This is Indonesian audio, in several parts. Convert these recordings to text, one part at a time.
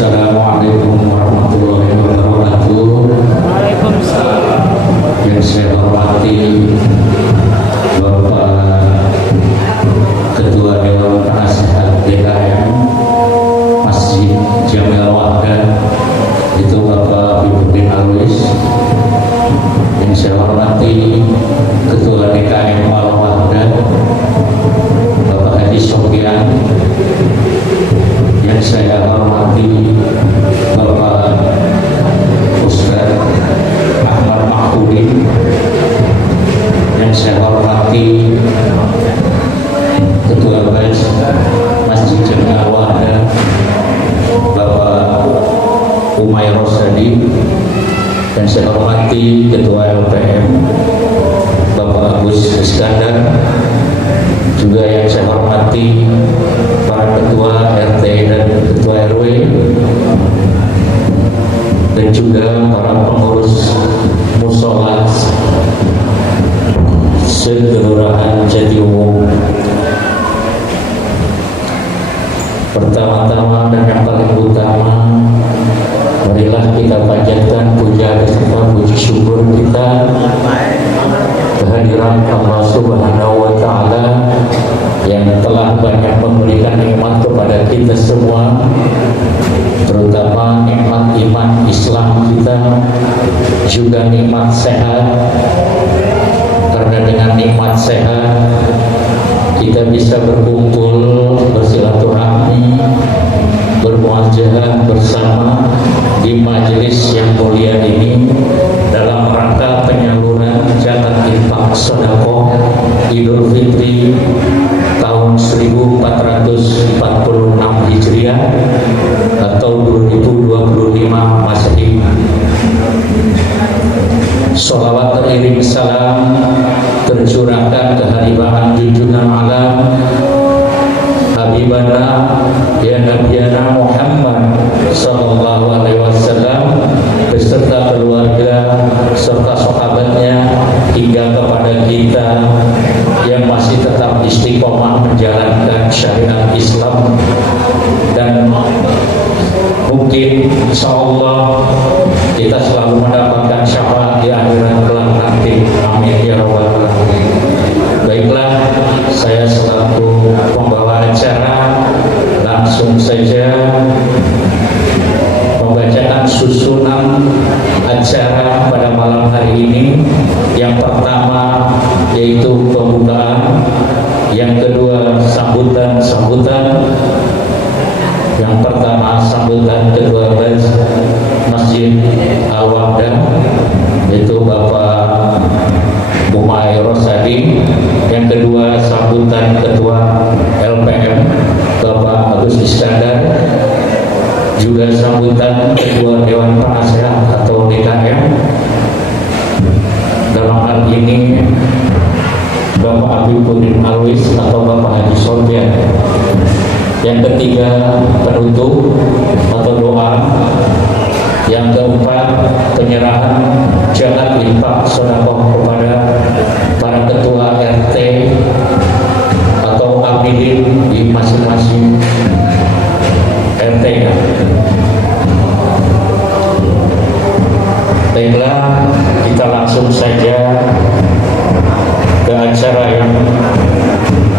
Assalamualaikum warahmatullahi wabarakatuh. Waalaikumsalam. Yang saya hormati Bapak Ketua Dewan Penasehat DKM Masjid Jamil Wahdan, itu Bapak Habibudin Alwis. Yang saya hormati Ketua DKM Al Wahdan Bapak Haji Sofyan. Yang saya hormati Bapak Ustaz Ahmad Mahfudin. Yang saya hormati Ketua Bais Masjid Jamil Wahdan Bapak Umay Rosadi. Dan saya hormati Ketua LPM Bapak Agus Iskandar. Juga yang saya hormati para ketua RT dan ketua RW, dan juga para pengurus musola Kelurahan Jatiwung. Pertama-tama dan yang paling utama, marilah kita panjatkan puja beserta puji syukur kita kehadiran Allah Subhanahu wa Ta'ala yang telah banyak memberikan nikmat kepada kita semua, terutama nikmat iman Islam kita, juga nikmat sehat. Karena dengan nikmat sehat kita bisa berkumpul, bersilaturahmi, bermuajahah bersama di majelis yang mulia ini dalam rangka penyaluran zakat infak sedekah Idul Fitri tahun 1446 Hijriah atau 2025 Masehi. Sholawat teriring salam tercurahkan kehadiran junjungan alam Habibana ya Nabiyana Muhammad sallallahu alaihi wasallam beserta keluarga serta sahabatnya hingga kepada kita yang masih tetap istiqomah menjalankan syariat Islam, dan mungkin insyaallah kita selalu mendapatkan syafaat di akhirat kelak nanti. Amin ya rabbal alamin. Baiklah, saya selaku pembawa acara langsung saja membacakan susunan acara pada malam hari ini. Yang pertama yaitu pembukaan, yang kedua sambutan. Yang pertama sambutan Ketua Bais Masjid Al Wahdan yaitu Bapak Umay Rosadi. Yang kedua sambutan Ketua LPM Bapak Agus Iskandar. Juga sambutan Ketua Dewan Penasehat atau DKM, dalam hal ini Bapak Habibudin Alwis atau Bapak Haji Sofyan. Yang ketiga penutup atau doa. Yang keempat penyerahan zakat infak sedekah kepada para ketua RT atau abidin di masing-masing RT. Baiklah, kita langsung saja ke acara yang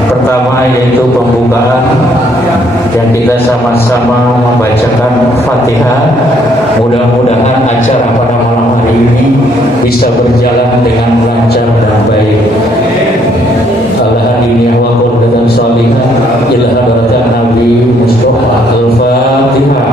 pertama yaitu pembukaan, yang kita sama-sama membacakan Fatihah. Mudah-mudahan acara pada malam hari ini bisa berjalan dengan lancar dan baik. Al-hadini wa qurratan sholihah ila hadratin Nabi Mustafa. Al-Fatihah.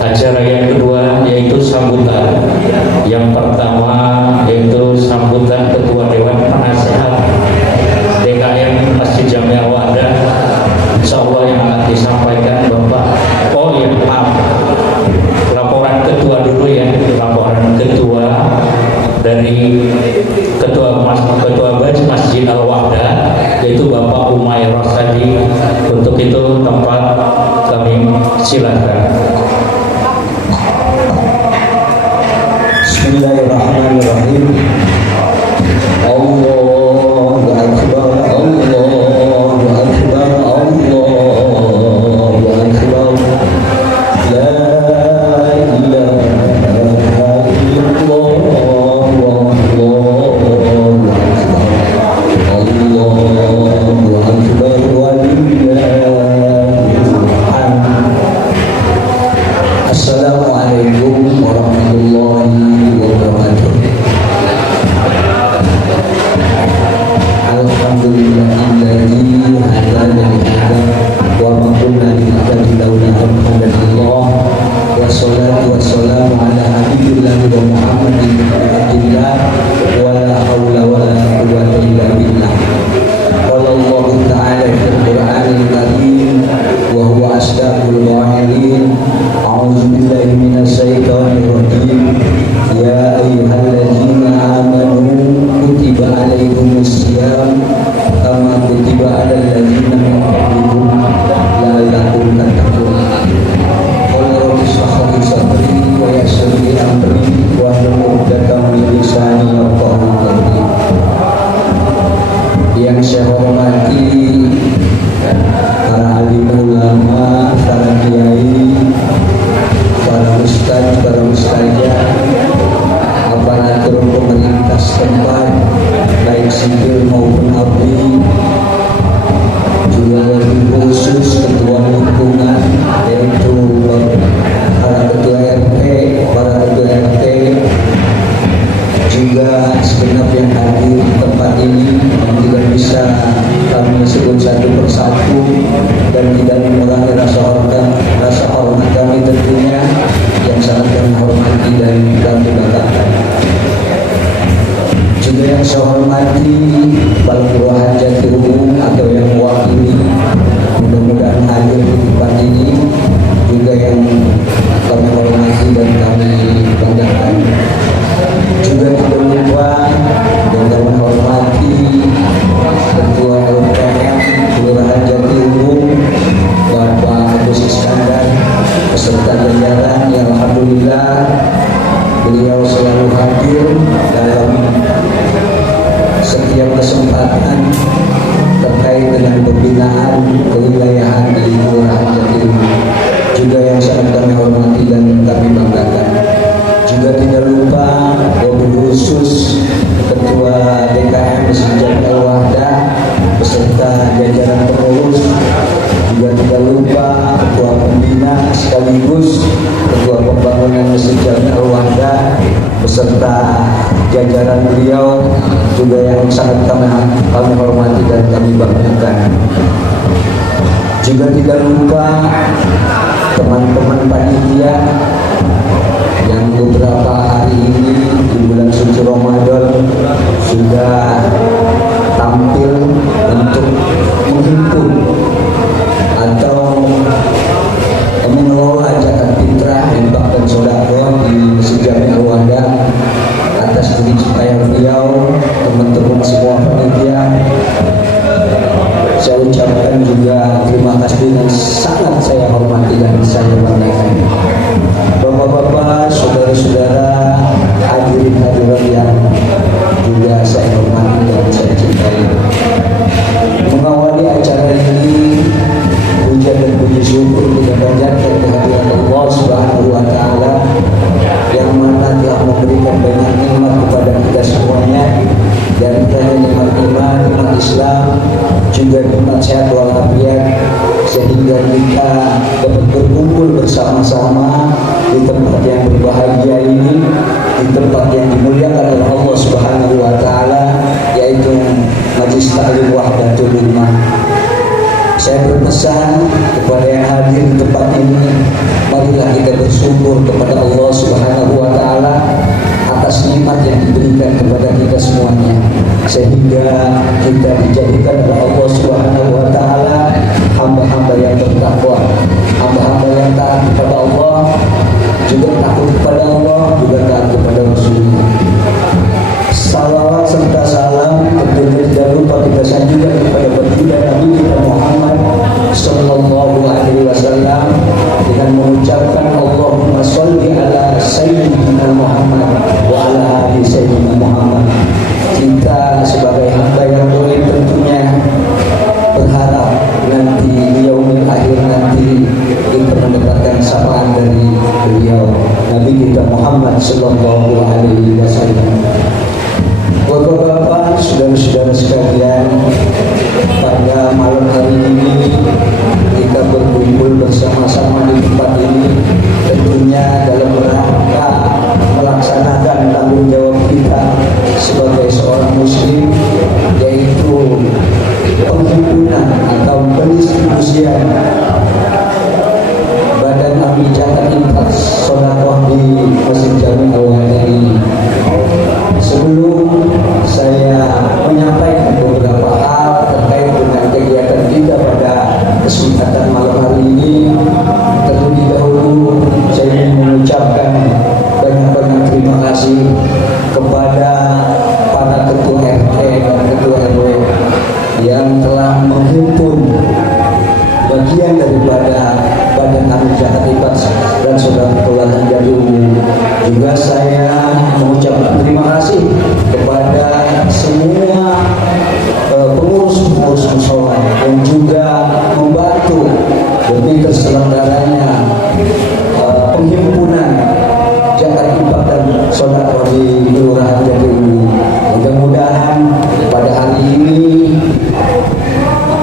Acara yang kedua yaitu sambutan. Yang pertama yaitu sambutan Ketua Dewan Penasehat DKM Masjid Jamil Wahdan, insyaallah yang akan disampaikan Bapak. Oh ya, maaf, laporan ketua dulu ya. Laporan ketua dari Ketua Bais Masjid Al Wahdan yaitu Bapak Umay Rosadi. Untuk itu tempat Silakan. Bismillahirrahmanirrahim. Allahu Akbar, Allahu Akbar, Allahu Akbar. La ilaha illallah, Allahu Akbar, Allahu Akbar, walillahil hamd. Assalamualaikum warahmatullahi wabarakatuh. Alhamdulillahilladzi hadana li hadza wa ma kunna linahtadiya laula an hadana Allah. Wassalatu wassalamu ala nabiyyina Muhammadin bin Abdillah wa la haula wa la quwwata illa billah. Qala Allah ta'ala fil Qur'anil Karim wa huwa asdaqul qa'ilin. A'udzu billahi minasy syaithanir rajim. Ya ayyuhalladzina amanu kutiba alaikumus syiyam kama kutiba alal ladzina min qablikum la'allakum tattaqun. Qala rabbi shrah li sadri wa yassir li amri wahlul 'uqdatam min lisani yafqahu qawli. Yang saya hormati para alim ulama, para kiai, para ustaz, para ustazah, aparatur pemerintah setempat, baik sipil maupun abri, juga lebih khusus ketua lingkungan, yaitu para ketua RT, para ketua RT, juga segenap yang hadir di tempat ini yang tidak bisa kami sebut satu persatu dan tidak mengurangi rasa hormat kami tentunya yang sangat kami hormati dan kami banggakan. Juga yang saya hormati Kepala Kelurahan Jatiluhur atau yang mewakili, mudah-mudahan hadir di tempat ini, juga yang kami hormati dan kami banggakan. Juga tidak lupa dan kami hormati Ketua LPM Kelurahan Jatiluhur Bapak Agus Iskandar beserta jajaran yang alhamdulillah beliau selalu hadir dalam setiap kesempatan terkait dengan pembinaan kewilayahan di Kelurahan Jatiluhur, juga yang sangat kami hormati dan kami banggakan. Juga tidak lupa wabil khusus Ketua DKM Masjid Jami Al-Wahdah beserta jajaran pengurus, juga tidak lupa Ketua Pembina sekaligus Ketua Pembangunan Masjid Jami Al-Wahdah beserta jajaran beliau, juga yang sangat kami hormati dan kami banggakan. Juga tidak lupa teman-teman panitia yang beberapa hari ini di bulan suci Ramadan sudah tampil untuk menghimpun atau mengelola zakat fitrah, infak dan sedekah di Masjid Jami Al-Wahdah. Atas jerih beliau, teman-teman semua panitia, saya ucapkan juga terima kasih dan sangat saya hormati dan saya banggakan. Bapak-bapak, saudara-saudara, hadirin-hadirat yang juga saya hormati dan saya cintai. Mengawali acara ini, puja dan puji syukur kita panjatkan kehadiran Allah Subhanahu wa Ta'ala yang mana telah memberikan banyak nikmat kepada kita semuanya, dan kita nikmat iman, nikmat Islam, juga nikmat sehat walafiat, sehingga kita dapat berkumpul bersama-sama di tempat yang berbahagia ini, di tempat yang dimuliakan oleh Allah Subhanahu wa Ta'ala, yaitu Majelis Ta'lim Wahdatul Ummah. Saya berpesan kepada yang hadir di tempat ini, marilah kita bersyukur kepada Allah Subhanahu wa Ta'ala atas nikmat yang diberikan kepada kita semuanya, sehingga kita dijadikan oleh Allah Subhanahu wa Ta'ala hamba-hamba yang bertakwa, hamba-hamba yang taat kepada Allah, juga takut kepada Allah, juga taat kepada Rasulullah. Salawat serta salam tentunya tidak lupa kita sanjungkan kepada baginda Nabi kita Muhammad Sallallahu Alaihi Wasallam. dengan mengucapkan Allahumma sholli ala Sayyidina Muhammad wa ala ali Sayyidina Muhammad. Kita sebagai hamba yang boleh tentunya berharap nanti di yaumil akhir nanti kita mendapatkan sapaan dari beliau Nabi kita Muhammad sallallahu alaihi wasallam. Bapak-bapak, saudara-saudara sekalian, pada malam hari ini kita berkumpul bersama-sama di tempat ini tentunya dalam rangka melaksanakan tanggung jawab kita sebagai seorang muslim, yaitu penghimpunan atau pendistribusian badan amil zakat infak sedekah di Masjid Jami Al-Wahda ini. Sebelum saya menyampaikan beberapa hal terkait dengan kegiatan kita pada kesempatan malam hari ini, terlebih dahulu saya ingin mengucapkan banyak-banyak terima kasih kepada para ketua RT dan ketua RW yang telah menghimpun bagian daripada badan amil zakat infak dan sedekah kelurahan Jati Uwu. Juga saya mengucapkan terima kasih kepada semua pengurus-pengurus mushola yang juga membantu demi terselenggaranya penghimpunan zakat infak dan sedekah di kelurahan Jati Uwu. Mudah-mudahan pada hari ini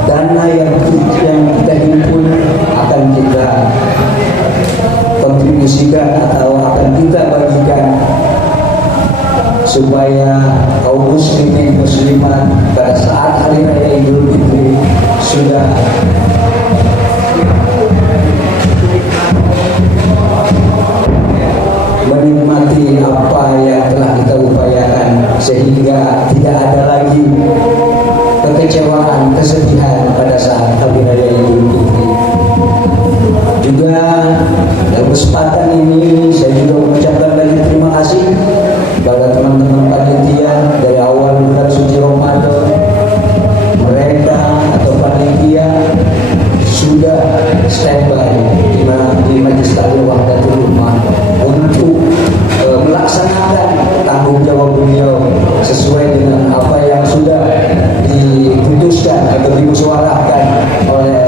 dana yang kita himpun akan kita kontribusikan atau akan kita bagikan supaya kaum muslimin muslimat pada saat hari raya Idul Fitri sudah menikmati apa yang telah kita upayakan, sehingga tidak ada lagi kekecewaan, kesedihan pada saat hari raya Idul Fitri. Juga dalam kesempatan ini saya juga mengucapkan banyak terima kasih kepada teman-teman panitia dari awal bulan suci Ramadan. Mereka atau panitia sudah standby di Majelis Taklim Wahdatul Ummah untuk melaksanakan tanggung jawab beliau sesuai dengan apa yang sudah diputuskan atau dimusyawarahkan oleh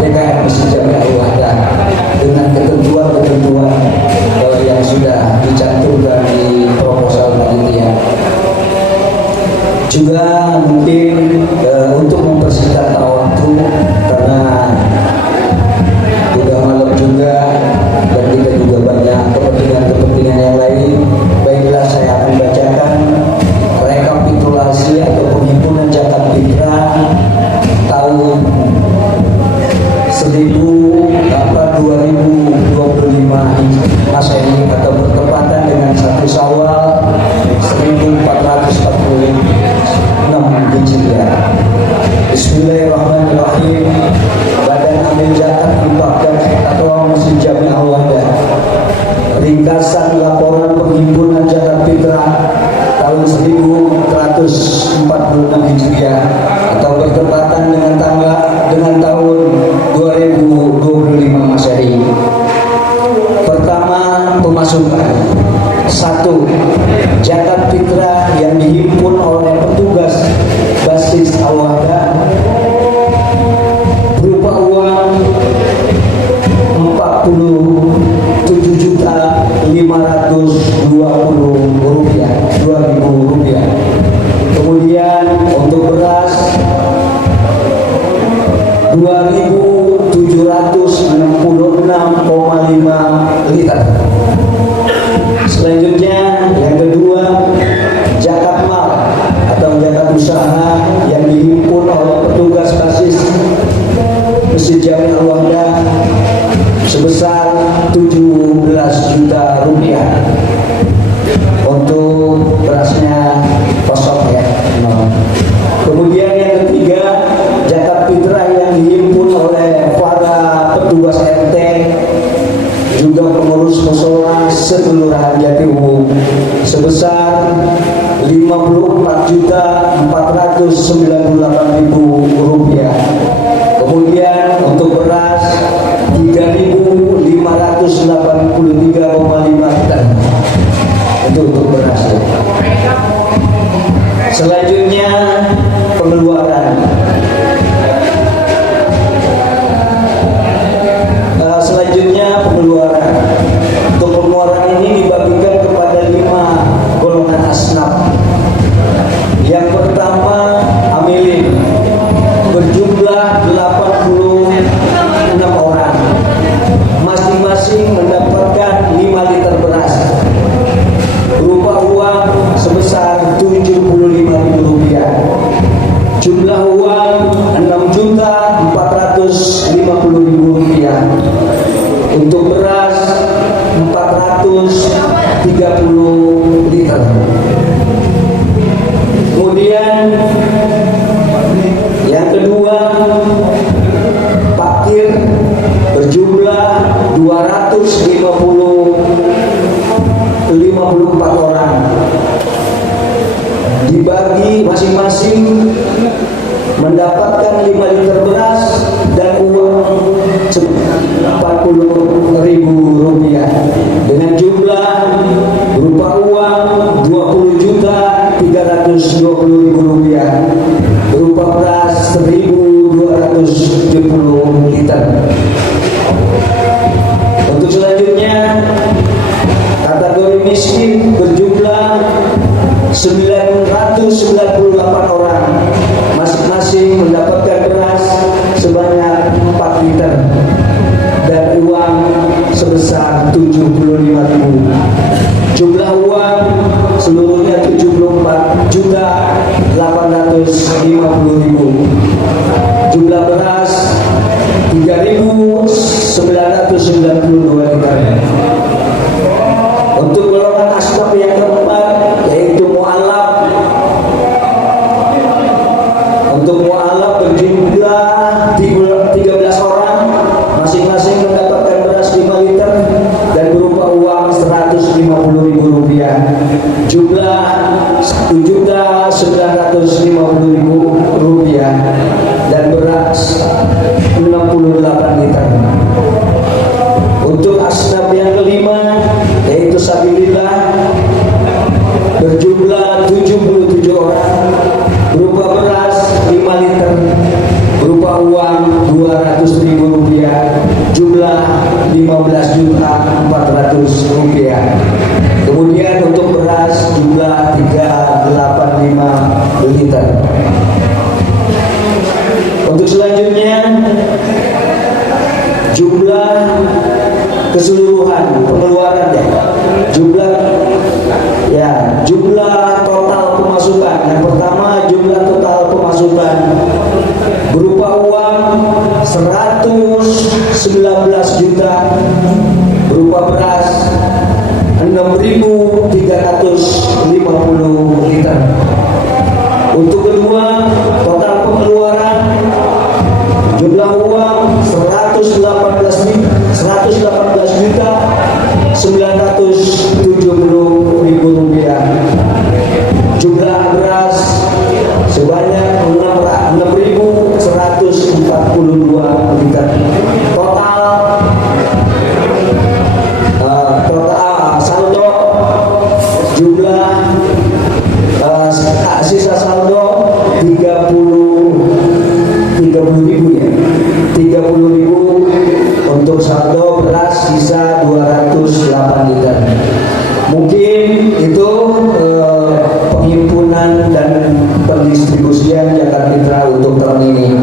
DKM Masjid Jami Al-Wahda dengan ketentuan-ketentuan yang sudah dicantumkan di proposal panitia. Juga mungkin untuk mempersingkat waktu karena udah malam juga dan kita juga banyak kepentingan yang lain, baiklah saya akan bacakan rekapitulasi atau penghimpunan zakat fitrah tahun 2025 Masehi atau bertepatan dengan 1 Syawal 1446 Hijriah. Bismillahirrahmanirrahim. Badan amil zakat infak dan Ketua Masjid Jami Al-Wahda. Ringkasan laporan penghimpunan zakat fitrah tahun 1446 Hijriah atau bertepatan dengan tahun 2025 Masehi. Pertama, pemasukan. 1. Zakat fitrah yang dihimpun oleh petugas basis Al-Wahda berupa uang 47.520.000 rupiah. Kemudian untuk beras 2.766,5 liter. Selanjutnya yang kedua, zakat mal atau zakat usaha yang dihimpun oleh petugas basis Masjid Jami Al-Wahda sebesar 17 juta rupiah. Untuk berasnya kosong ya. Kemudian yang ketiga, zakat fitrah yang dihimpun oleh para petugas RT juga pengurus mushola sekelurahan Jati Uwu sebesar 54.498.000 rupiah. Kemudian untuk beras 3 Rp50.000. Untuk beras 430 liter. Kemudian yang kedua, parkir berjumlah 254 orang, dibagi masing-masing mendapatkan 5 liter beras dan uang Rp40.000 dengan jumlah berupa uang Rp20.320.000, berupa beras 1.270 liter. Untuk selanjutnya, kategori miskin berjumlah 998 orang, masing-masing mendapatkan beras sebanyak 4 liter dan uang sebesar 75.000. Jumlah uang seluruhnya 74.850.000. Jumlah beras 3.992 liter. Untuk golongan asbab yang keempat, yaitu mu'alaf. Untuk mu'alaf berjumlah 13 orang, masing-masing mendapatkan beras 5 liter dan berupa uang Rp150.000. Jumlah Rp1.950.000 dan beras 68 liter. Untuk asnaf yang kelima, yaitu sabilillah, berjumlah 77 orang, berupa beras 5 liter, berupa uang Rp200.000, jumlah Rp15.400.000. Kemudian untuk beras jumlah 385 liter. Untuk selanjutnya, jumlah keseluruhan pengeluarannya, jumlah total pemasukan. Yang pertama, jumlah total pemasukan berupa uang 119 juta, berupa beras 6.350 liter. Untuk kedua, total pengeluaran jumlah uang 118.970.000 rupiah. Jumlah beras sebanyak 6.142 liter. Total saldo jumlah sisa saldo 30.000 untuk saldo beras sisa 208 liter. Mungkin itu penghimpunan dan pendistribusian zakat fitrah untuk tahun ini.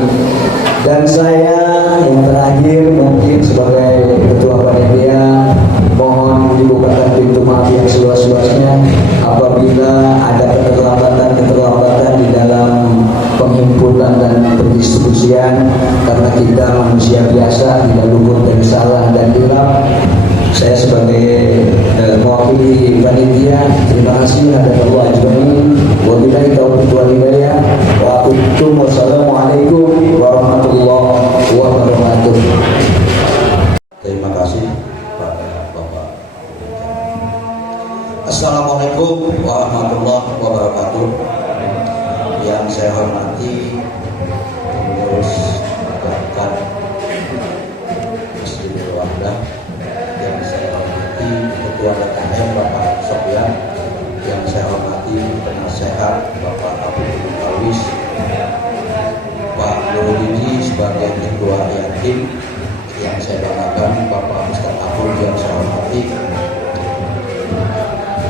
Dan saya yang terakhir mungkin sebagai ketua panitia mohon dibukakan pintu maaf yang seluas-luasnya apabila ada keterlambatan di dalam penghimpunan dan pendistribusian, karena kita manusia biasa, tidak luput dari salah dan hilaf. Saya sebagai mewakili panitia, terima kasih atas Allah ajmain. Wabillahi taufiq wal hidayah. Wassalamualaikum warahmatullahi wabarakatuh. Terima kasih Bapak. Assalamualaikum warahmatullahi wabarakatuh. Yang saya hormati pengurus zakat Masjidil Wahdah, yang saya hormati Ketua DKM Bapak Sofyan, yang saya hormati penasehat Bapak Abdul Awis, Pak Nurudini sebagai Ketua Yatim, yang saya banggakan Bapak Ustadz Abdul, yang saya hormati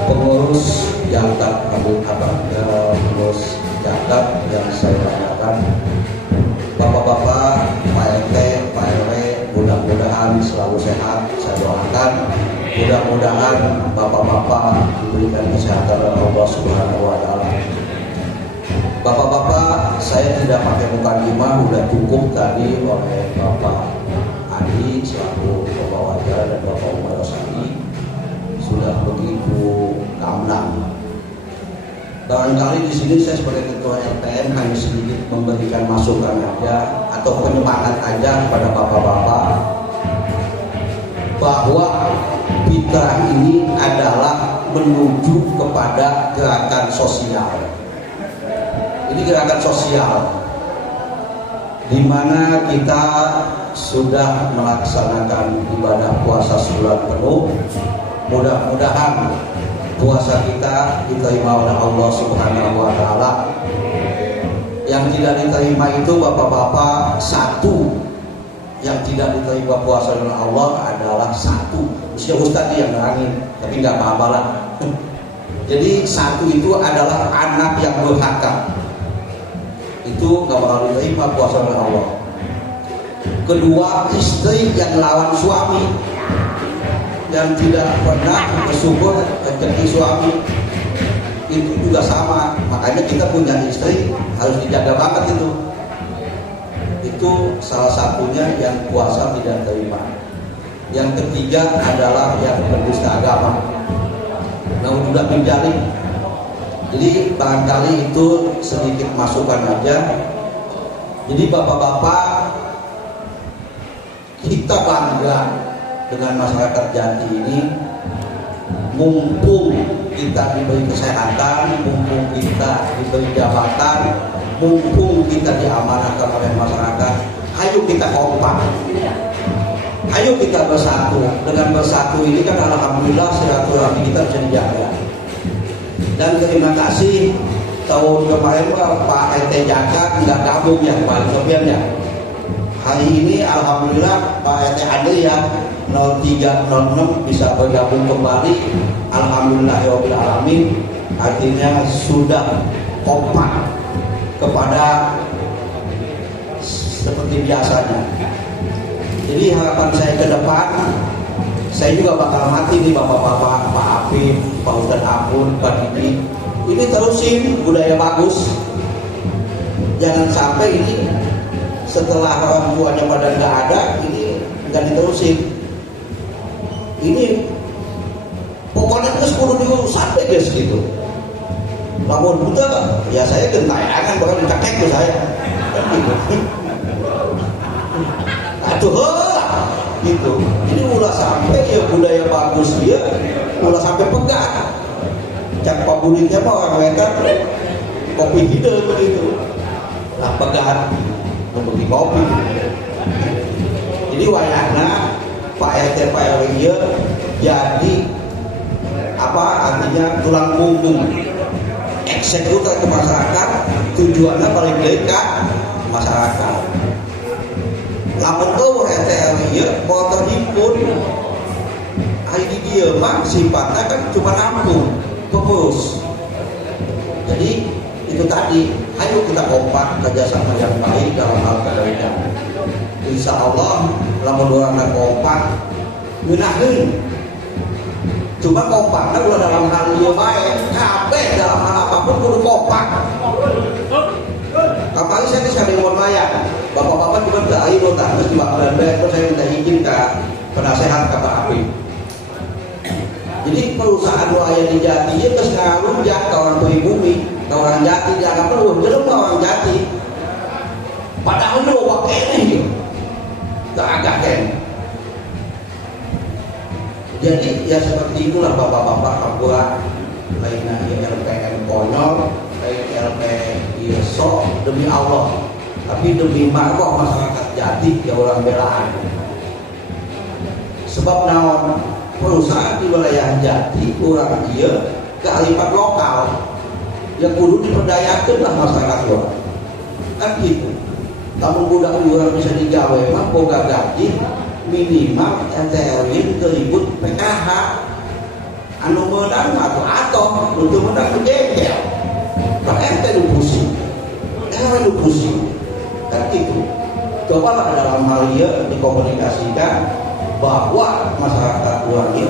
pengurus yang tak pengurus zakat yang saya banggakan Bapak-bapak, Pak RT, Pak RW, mudah-mudahan selalu sehat. Saya doakan mudah-mudahan bapak-bapak diberikan kesehatan oleh Allah Subhanahu wa Ta'ala. Bapak-bapak, saya tidak pakai mukadimah, sudah cukup tadi oleh Bapak Barangkali di sini saya sebagai ketua LPM hanya sedikit memberikan masukan aja atau penyemangat aja kepada bapak-bapak bahwa fitrah ini adalah menuju kepada gerakan sosial. Ini gerakan sosial di mana kita sudah melaksanakan ibadah puasa sebulan penuh. Mudah-mudahan puasa kita diterima oleh Allah Subhanahu wa taala. Yang tidak diterima itu bapak-bapak satu. Yang tidak diterima puasa oleh Allah adalah satu. Usia Ustaz yang nerangin, tapi nggak apa-apa lah. Jadi satu itu adalah anak yang durhaka. Itu nggak bakal diterima puasa oleh Allah. Kedua, istri yang lawan suami, yang tidak pernah bersyukur rezeki suami, itu juga sama. Makanya kita punya istri harus dijaga banget itu. Itu salah satunya yang puasa tidak terima. Yang ketiga adalah yang berdusta agama. Nah, udah menjadi. Jadi barangkali itu sedikit masukan aja. Jadi bapak-bapak, kita bangga dengan masyarakat Jati ini. Mumpung kita diberi kesehatan, mumpung kita diberi jabatan, mumpung kita diamanahkan oleh masyarakat, ayo kita kompak, ayo kita bersatu. Dengan bersatu ini kan alhamdulillah silaturahmi kita bisa dijaga. Dan terima kasih tahun kemarin Pak RT Jaka nggak gabung ya Pak Sofian ya. Hari ini alhamdulillah Pak RT Adri ya 0306 bisa bergabung kembali. Alhamdulillah alamin. Artinya sudah kompak kepada seperti biasanya. Jadi harapan saya ke depan, saya juga bakal mati nih bapak-bapak, Pak Afif, Pak Ustadz Ampun, Pak Didi. Ini terusin budaya bagus. Jangan sampai ini setelah orang tuanya pada nggak ada, ini nggak diterusin. Ini pokoknya terus kudu diurus sampai guys gitu. Lamun buta, ya saya gentayangan bakal dicekek tuh saya. Kan gitu. Aduh, gitu. Ini ulah sampai ya budaya bagus dia, ulah sampai pegang. Cak Pak Buditnya mah orang wetan kopi hidup begitu. Nah pegang membeli kopi. Jadi wayahna Pak RT Pak RW jadi apa artinya tulang punggung eksekutor ke masyarakat, tujuannya paling dekat masyarakat. Lamun tuh RT RW motor himpun ID dia mah sifatnya kan cuma nampung pengurus. Jadi itu tadi, ayo kita kompak kerjasama yang baik dalam hal kebaikan. Insya Allah lamun orang kompak ngenahin. Cuma kompaknya udah dalam hal dia baik, kabeh dalam hal apapun kudu kompak. Kapan saya bisa remote layan, bapak-bapak juga tidak ayo tak terus dibakaran terus saya minta izin ke penasehat ke Pak Afif. Jadi perusahaan layan di Jati itu terus ngarunjak ke orang pribumi, ke orang Jati jangan perlu, belum orang Jati. Padahal lu pakai ini, tak agak kan. Jadi ya seperti itulah bapak-bapak Papua, lainnya LPM konyol, lain LPM sok demi Allah, tapi demi marwah masyarakat Jati ya orang belaan. Sebab naon perusahaan di wilayah Jati orang dia kearifan lokal, ya kudu diperdayakan lah masyarakat orang. Kan gitu. Namun budak orang bisa digawe mah boga gaji minimal RT/RW teribut PKH anu menang atau untuk menang jengkel Pak RT lu pusing RW lu pusing kan itu. Cobalah dalam hal dia dikomunikasikan bahwa masyarakat luarnya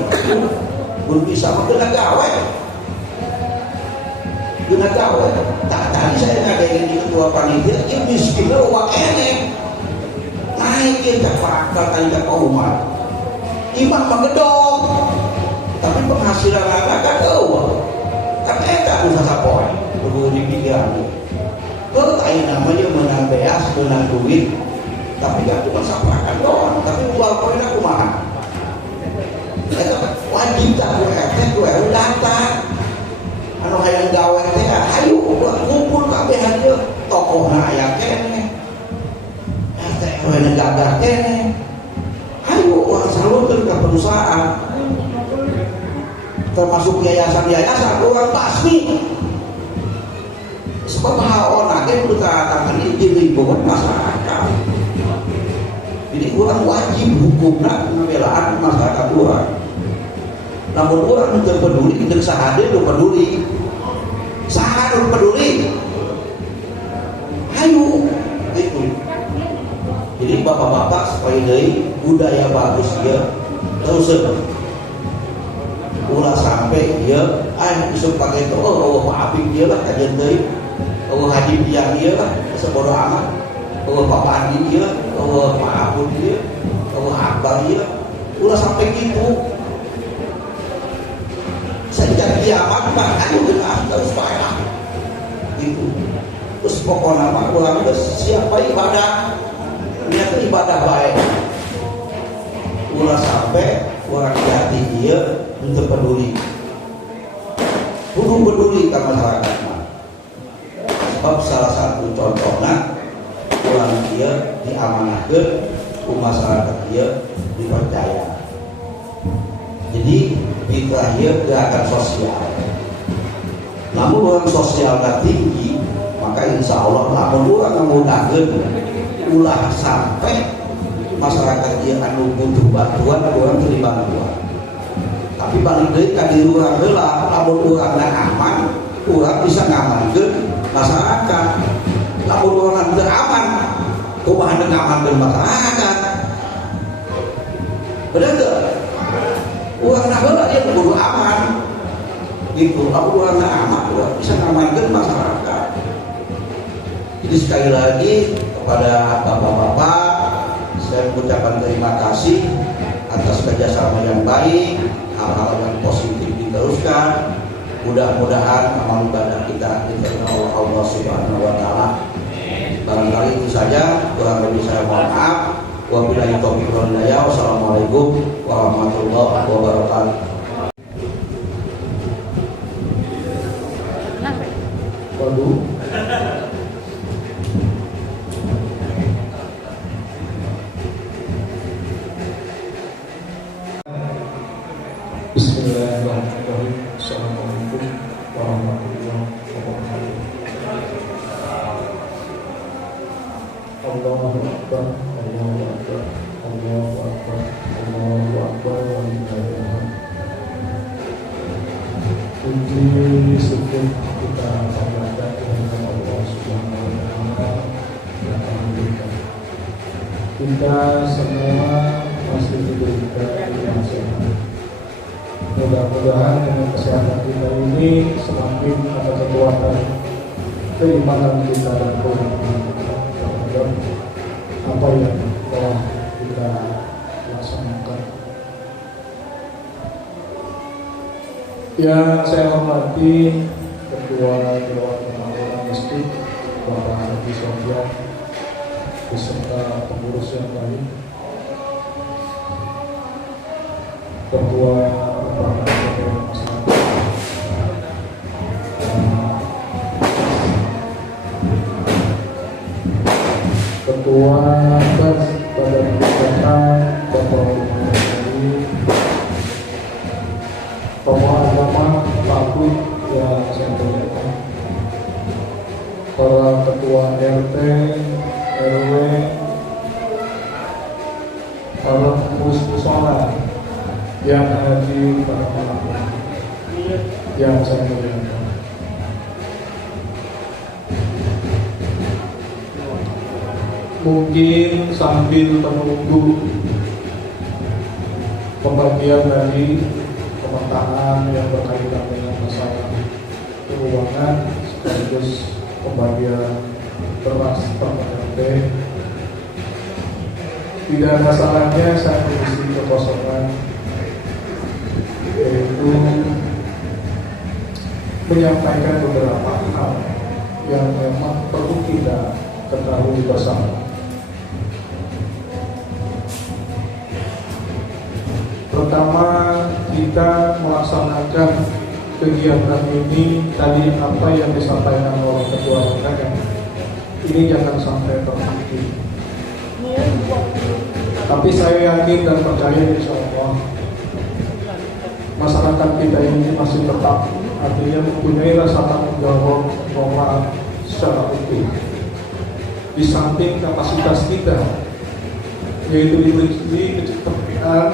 belum bisa mengenal gawe tak tadi saya ngadain di ketua panitia ini miskinnya uang enek naikin ke fakta tadi ke umat iman menggedong tapi penghasilan anak kan uang Kan eta usaha sapoe kudu dipikirkan. Kalau namanya menang beas, menang duit, tapi gak cuma sampakan doang, tapi uang poinnya kumaha. Eta wajib tak gue data. Anu hayang gawe teh hayu kumpul kabeh hayu tokohna aya keneh. Teh we negagar keneh. Hayu urang salurkeun ka perusahaan. Termasuk yayasan-yayasan urang basmi. Sebab hal nage berkatakan ini di lingkungan masyarakat. Jadi orang wajib hukumnya pembelaan masyarakat orang. Namun orang tidak peduli dan sahade itu peduli. Sahade peduli. Ayo itu. Jadi bapak-bapak supaya dari budaya bagus ya terus ulah sampai dia bisa pakai itu maafin dia lah kajian dari haji dia lah sebodoh amat Pak Pandi dia Pak Abun dia Akbar dia ulah sampai gitu sejak kiamat Pak ayo dengar terus parah gitu terus pokoknya Pak ulang siapa ibadah niat ibadah baik ulah sampai orang jati dia untuk peduli kudu peduli ke masyarakat. Sebab salah satu contohnya orang dia diamanahkan ke masyarakat dia dipercaya. Jadi fitrah dia gerakan sosial. Namun orang sosialnya tinggi, maka insya Allah namun orang memudahkan ulah sampai masyarakat dia anu butuh bantuan orang terima bantuan. Tapi paling dekat di luar heula lamun urangna aman, urang bisa ngamankeun masyarakat. Lamun urang teu aman, kumaha ngamankeun masyarakat. Bener teu? Urangna heula dia kudu aman. Gitu, lamun urangna aman, urang bisa ngamankeun masyarakat. Jadi sekali lagi kepada bapak-bapak saya mengucapkan terima kasih atas kerjasama yang baik, hal-hal yang positif diteruskan. Mudah-mudahan amal ibadah kita diterima oleh Allah Subhanahu wa taala. Barangkali itu saja, kurang lebih saya mohon maaf. Wabillahi taufiq wal hidayah. Wassalamualaikum warahmatullahi wabarakatuh. Waduh. Bismillahirrahmanirrahim. Assalamualaikum warahmatullahi wabarakatuh. Allahu Akbar, Allahu Akbar, Allahu Akbar, Allahu Akbar, walillahilhamd. Puji syukur kita panjatkan kepada Allah Subhanahu wa taala yang memberikan kita semua masih diberikan kesehatan. Mudah-mudahan dengan kesehatan kita ini semakin ada kekuatan keimanan kita dan komitmen terhadap apa yang telah kita laksanakan. Yang saya hormati Ketua Dewan Pengamanan Masjid Bapak Haji Sofyan beserta pengurus yang lain, Ketua Ketua Badan Kebijakan Bapak Umari, tokoh agama Pakut yang saya muliakan, para ketua RT, RW, para pengurus musala yang hadir pada malam ini yang saya muliakan. Mungkin sambil menunggu pembagian dari pemetaan yang berkaitan dengan masalah keuangan sekaligus pembagian beras per RT, tidak ada salahnya saya mengisi kekosongan, yaitu menyampaikan beberapa hal yang memang perlu kita ketahui bersama. Pertama, kita melaksanakan kegiatan ini tadi apa yang disampaikan oleh Ketua RT, ini jangan sampai terhenti. Tapi saya yakin dan percaya insya Allah masyarakat kita ini masih tetap artinya mempunyai rasa tanggung jawab moral secara utuh. Di samping kapasitas kita, yaitu diberi kecepatan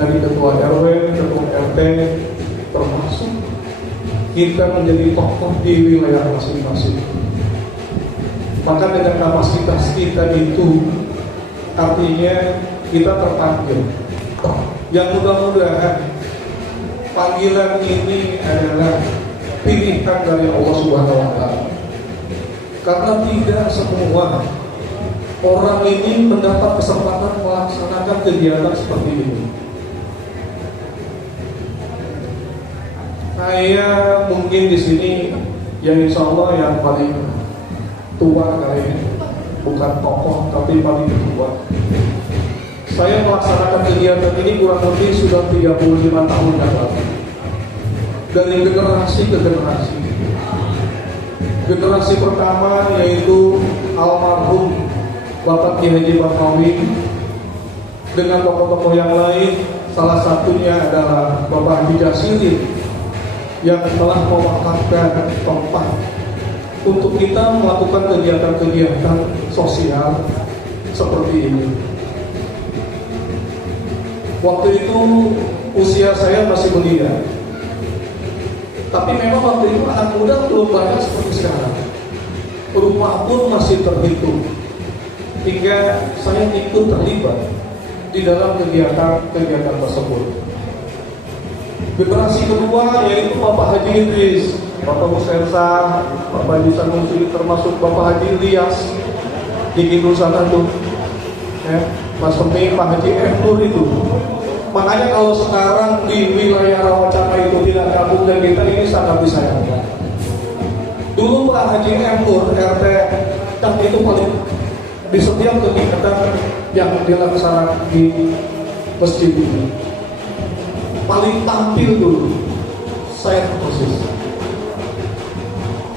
dari ketua RW, ketua RT, termasuk kita menjadi tokoh di wilayah masing-masing. Maka dengan kapasitas kita itu artinya kita terpanggil. Yang mudah-mudahan panggilan ini adalah pilihan dari Allah Subhanahu wa Ta'ala. Karena tidak semua orang ini mendapat kesempatan melaksanakan kegiatan seperti ini. Saya mungkin di sini ya insya Allah yang paling tua kali ini, bukan tokoh tapi paling tua. Saya melaksanakan kegiatan ini kurang lebih sudah 35 tahun yang lalu. Dari generasi ke generasi. Generasi pertama yaitu almarhum Bapak Kiai Haji Bakawi dengan tokoh-tokoh yang lain, salah satunya adalah Bapak Haji Jasilin yang telah mewakafkan tempat untuk kita melakukan kegiatan-kegiatan sosial seperti ini. Waktu itu usia saya masih belia, tapi memang waktu itu anak muda belum banyak seperti sekarang. Rumah pun masih terhitung, hingga saya ikut terlibat di dalam kegiatan tersebut. Generasi kedua yaitu Bapak Haji Idris, Bapak Musersa, Bapak Haji Sanusi, termasuk Bapak Haji Ilyas di Kidul sana tuh, ya, Mas Pemi, Pak Haji Nur itu. Makanya kalau sekarang di wilayah Rawacana itu tidak gabung dan kita ini sangat disayangkan. Dulu Pak Haji Nur RT dan itu paling di setiap kegiatan yang dilaksanakan di masjid ini paling tampil dulu, saya persis.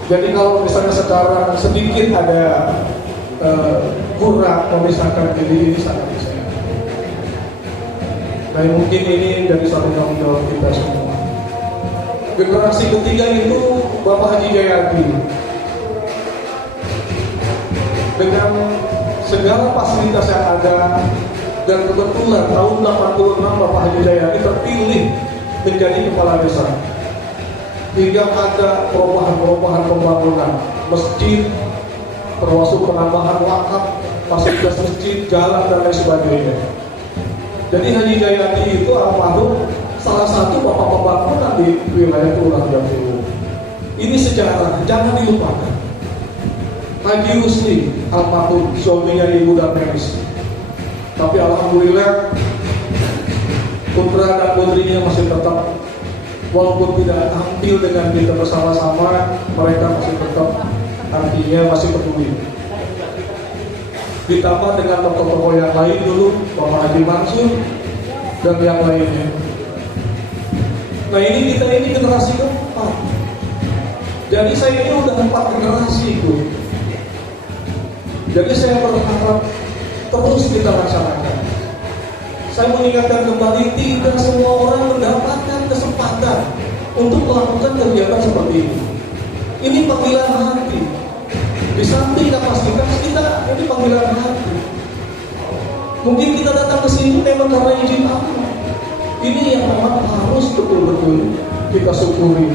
Jadi kalau misalnya sekarang sedikit ada kurang memisahkan diri ini sangat disayangkan. Nah mungkin ini dari satu tanggung jawab kita semua. Generasi ketiga itu Bapak Haji Jayadi dengan segala fasilitas yang ada, dan kebetulan tahun 86 Bapak Haji Jayadi terpilih menjadi kepala desa, hingga ada perubahan-perubahan pembangunan masjid, termasuk penambahan wakaf, fasilitas masjid, jalan dan lain sebagainya. Jadi Haji Jayadi itu almarhum salah satu bapak pembangunan di wilayah Kelurahan Jambu. Ini sejarah, jangan dilupakan. Haji Husni almarhum suaminya Ibu Damelis. Tapi alhamdulillah putra dan putrinya masih tetap, walaupun tidak tampil dengan kita bersama-sama, mereka masih tetap artinya masih peduli. Ditambah dengan tokoh-tokoh yang lain dulu, Bapak Haji Mansur dan yang lainnya. Nah ini kita ini generasi keempat. Jadi saya ini udah 4 generasi itu. Jadi saya berharap terus kita laksanakan. Saya mengingatkan kembali, tidak semua orang mendapatkan kesempatan untuk melakukan kegiatan seperti ini. Ini panggilan hati. Di samping kapasitas kita, ini panggilan hati. Mungkin kita datang ke sini memang karena izin Allah. Ini yang memang harus betul-betul kita syukuri.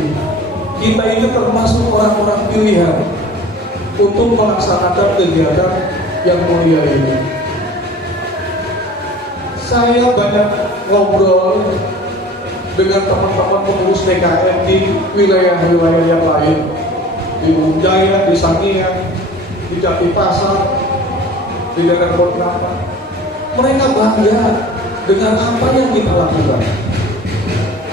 Kita ini termasuk orang-orang pilihan untuk melaksanakan kegiatan yang mulia ini. Saya banyak ngobrol dengan teman-teman pengurus DKM di wilayah-wilayah yang lain, di Gunung Jaya, di Sangiang, di Jati Pasar, di daerah Kota. Mereka bangga dengan apa yang kita lakukan,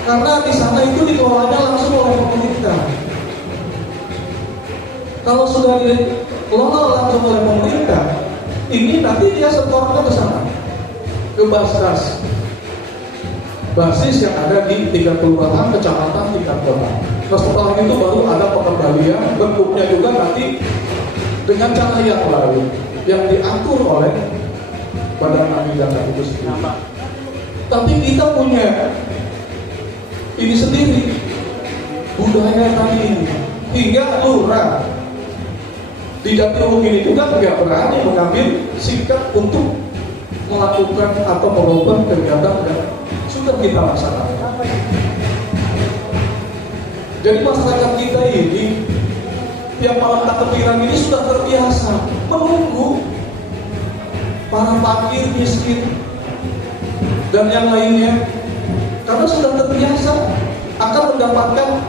karena di sana itu dikelolanya langsung oleh pemerintah. Kalau sudah dikelola langsung oleh pemerintah, ini nanti dia setornya ke sana, ke Basnas, basis yang ada di tingkat kelurahan, kecamatan, tingkat kota. Nah setelah itu baru ada pengembalian, bentuknya juga nanti dengan cara yang lain yang diatur oleh Badan Amil Zakat itu sendiri. Tapi kita punya ini sendiri, budaya tadi ini, hingga lurah di Jatiluhur ini juga tidak berani mengambil sikap untuk melakukan atau merubah kegiatan yang sudah kita laksanakan. Jadi masyarakat kita ini yang malam takbiran ini sudah terbiasa menunggu para fakir, miskin dan yang lainnya, karena sudah terbiasa akan mendapatkan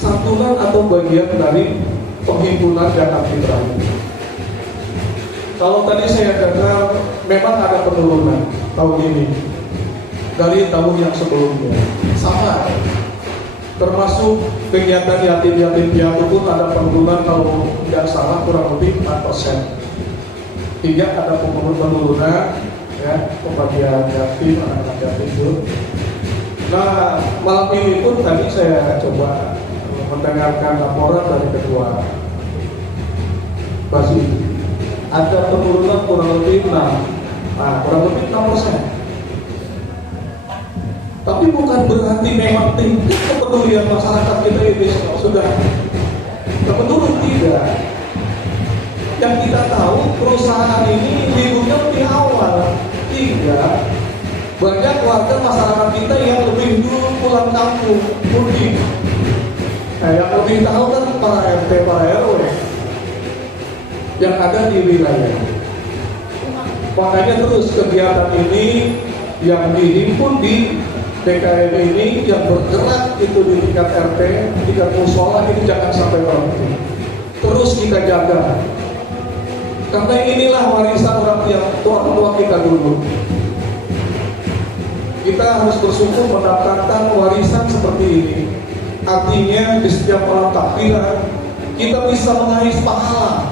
santunan atau bagian dari penghimpunan zakat fitrah. Kalau tadi saya dengar memang ada penurunan tahun ini dari tahun yang sebelumnya, sama. Termasuk kegiatan yatim-yatim piatu pun ada penurunan, kalau tidak salah kurang lebih 4%. Hingga ada penurunan ya, pembagian yatim, anak-anak yatim itu. Nah malam ini pun tadi saya coba mendengarkan laporan dari Ketua Basi, ada penurunan kurang lebih 6%. Tapi bukan berarti memang tingkat kepedulian masyarakat kita ini sudah menurun, tidak. Yang kita tahu perusahaan ini hidupnya lebih awal, tidak. Banyak warga masyarakat kita yang lebih dulu pulang kampung, mudik. Yang lebih tahu kan para RT, para RW yang ada di wilayah. Makanya terus kegiatan ini yang dihimpun di DKM ini, yang bergerak itu di tingkat RT, tingkat musola, ini jangan sampai berhenti. Terus kita jaga, karena inilah warisan orang yang tua kita dulu. Kita harus bersyukur mendapatkan warisan seperti ini. Artinya di setiap malam takbiran kita bisa mengais pahala.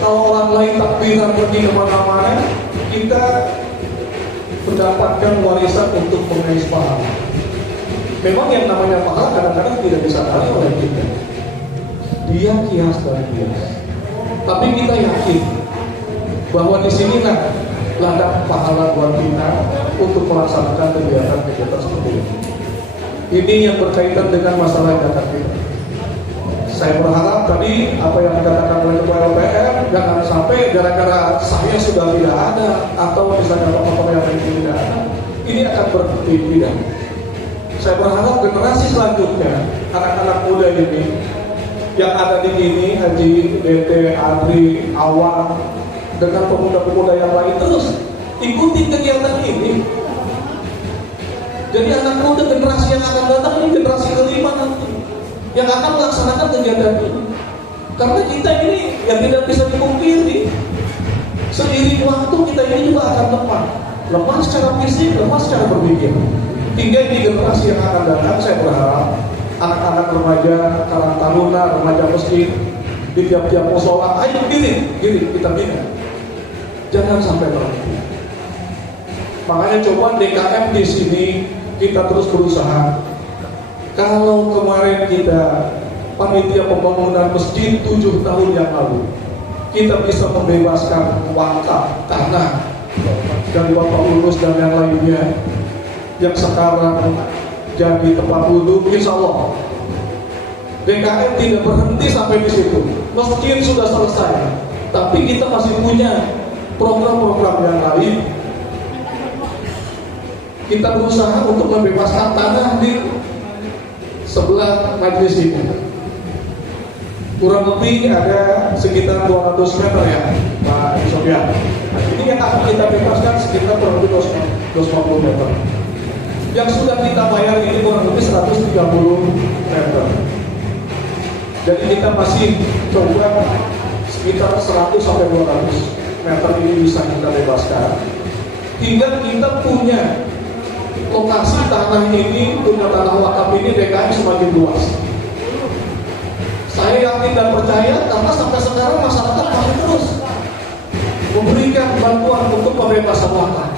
Kalau orang lain takbiran pergi kemana-mana, kita mendapatkan warisan untuk mengais pahala. Memang yang namanya pahala kadang-kadang tidak bisa diraih oleh kita. Dia kias dan kias. Tapi kita yakin bahwa di sinilah ladang pahala buat kita untuk melaksanakan kegiatan-kegiatan seperti ini. Ini yang berkaitan dengan masalah zakat fitrah. Saya berharap tadi apa yang dikatakan oleh Ketua LPM jangan sampai gara-gara saya sudah tidak ada atau misalnya tokoh-tokoh yang lain tidak ada, ini akan berhenti, tidak. Saya berharap generasi selanjutnya, anak-anak muda ini yang ada di sini, Haji, DT, Adri, Awang, dengan pemuda-pemuda yang lain terus ikuti kegiatan ini. Jadi anak muda generasi yang akan datang ini generasi kelima nanti yang akan melaksanakan kegiatan ini. Karena kita ini yang tidak bisa dipungkiri, seiring waktu kita ini juga akan lemah secara fisik, lemah secara berpikir. Hingga di generasi yang akan datang, saya berharap anak-anak remaja, karang taruna, remaja masjid di tiap-tiap musola, ayo gini kita bina. Jangan sampai berhenti. Makanya coba DKM di sini kita terus berusaha. Kalau kemarin kita panitia pembangunan masjid 7 tahun yang lalu, kita bisa membebaskan wakaf tanah dari Bapak Ulus dan yang lainnya, yang sekarang jadi tempat duduk, insya Allah DKM tidak berhenti sampai di situ. Masjid sudah selesai, tapi kita masih punya program-program yang lain. Kita berusaha untuk membebaskan tanah di sebelah majelis ini. Kurang lebih ada sekitar 200 meter ya Pak Sofyan. Nah, ini yang akan kita bebaskan sekitar kurang lebih 250 meter. Yang sudah kita bayar ini kurang lebih 130 meter. Jadi kita masih coba sekitar 100 sampai 200 meter ini bisa kita bebaskan. Hingga kita punya lokasi tanah ini, punya tanah wakaf ini DKM semakin luas. Saya Saya yakin dan percaya karena sampai sekarang masyarakat masih terus memberikan bantuan untuk pembebasan lahan.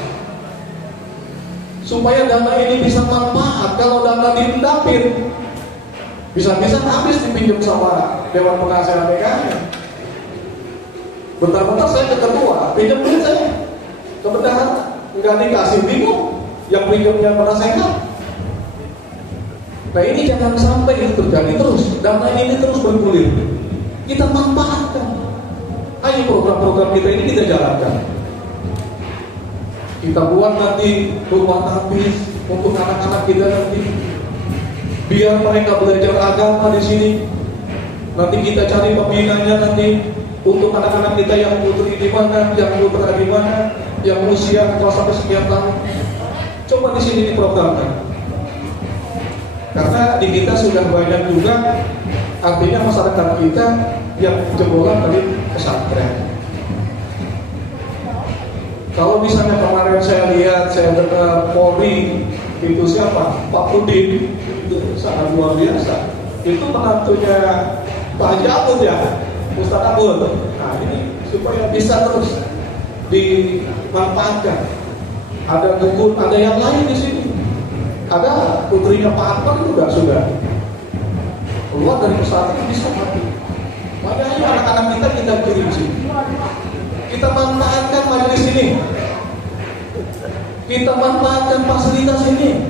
Supaya dana ini bisa manfaat. Kalau dana dipendapin, bisa-bisa habis dipinjam sama Dewan Penghasilan DKI. Bentar-bentar saya ke ketua, pinjam duit saya ke bendahara, nggak dikasih, bingung yang pinjamnya penasehat. Nah ini jangan sampai itu terjadi terus. Dana ini terus bergulir. Kita manfaatkan. Ayo program-program kita ini kita jalankan. Kita buat nanti rumah tapis untuk anak-anak kita nanti, biar mereka belajar agama di sini. Nanti kita cari pembinanya nanti untuk anak-anak kita yang putri di mana, yang putra di mana, yang usia kelas sampai sekian tahun. Coba di sini diprogramkan. Karena di kita sudah banyak juga, artinya masyarakat kita yang jebolan dari pesantren. Kalau misalnya kemarin saya lihat, saya dengar Polri itu siapa? Pak Pudin, itu sangat luar biasa. Itu menantunya Pak Jamud ya, Ustaz Abul. Nah ini supaya bisa terus dimanfaatkan. Ada dukun, ada yang lain di sini. Ada putrinya Pak Akbar itu sudah keluar dari pesantren bisa mati. Makanya anak-anak kita kirim sini. Kita manfaatkan majelis ini. Kita manfaatkan fasilitas ini.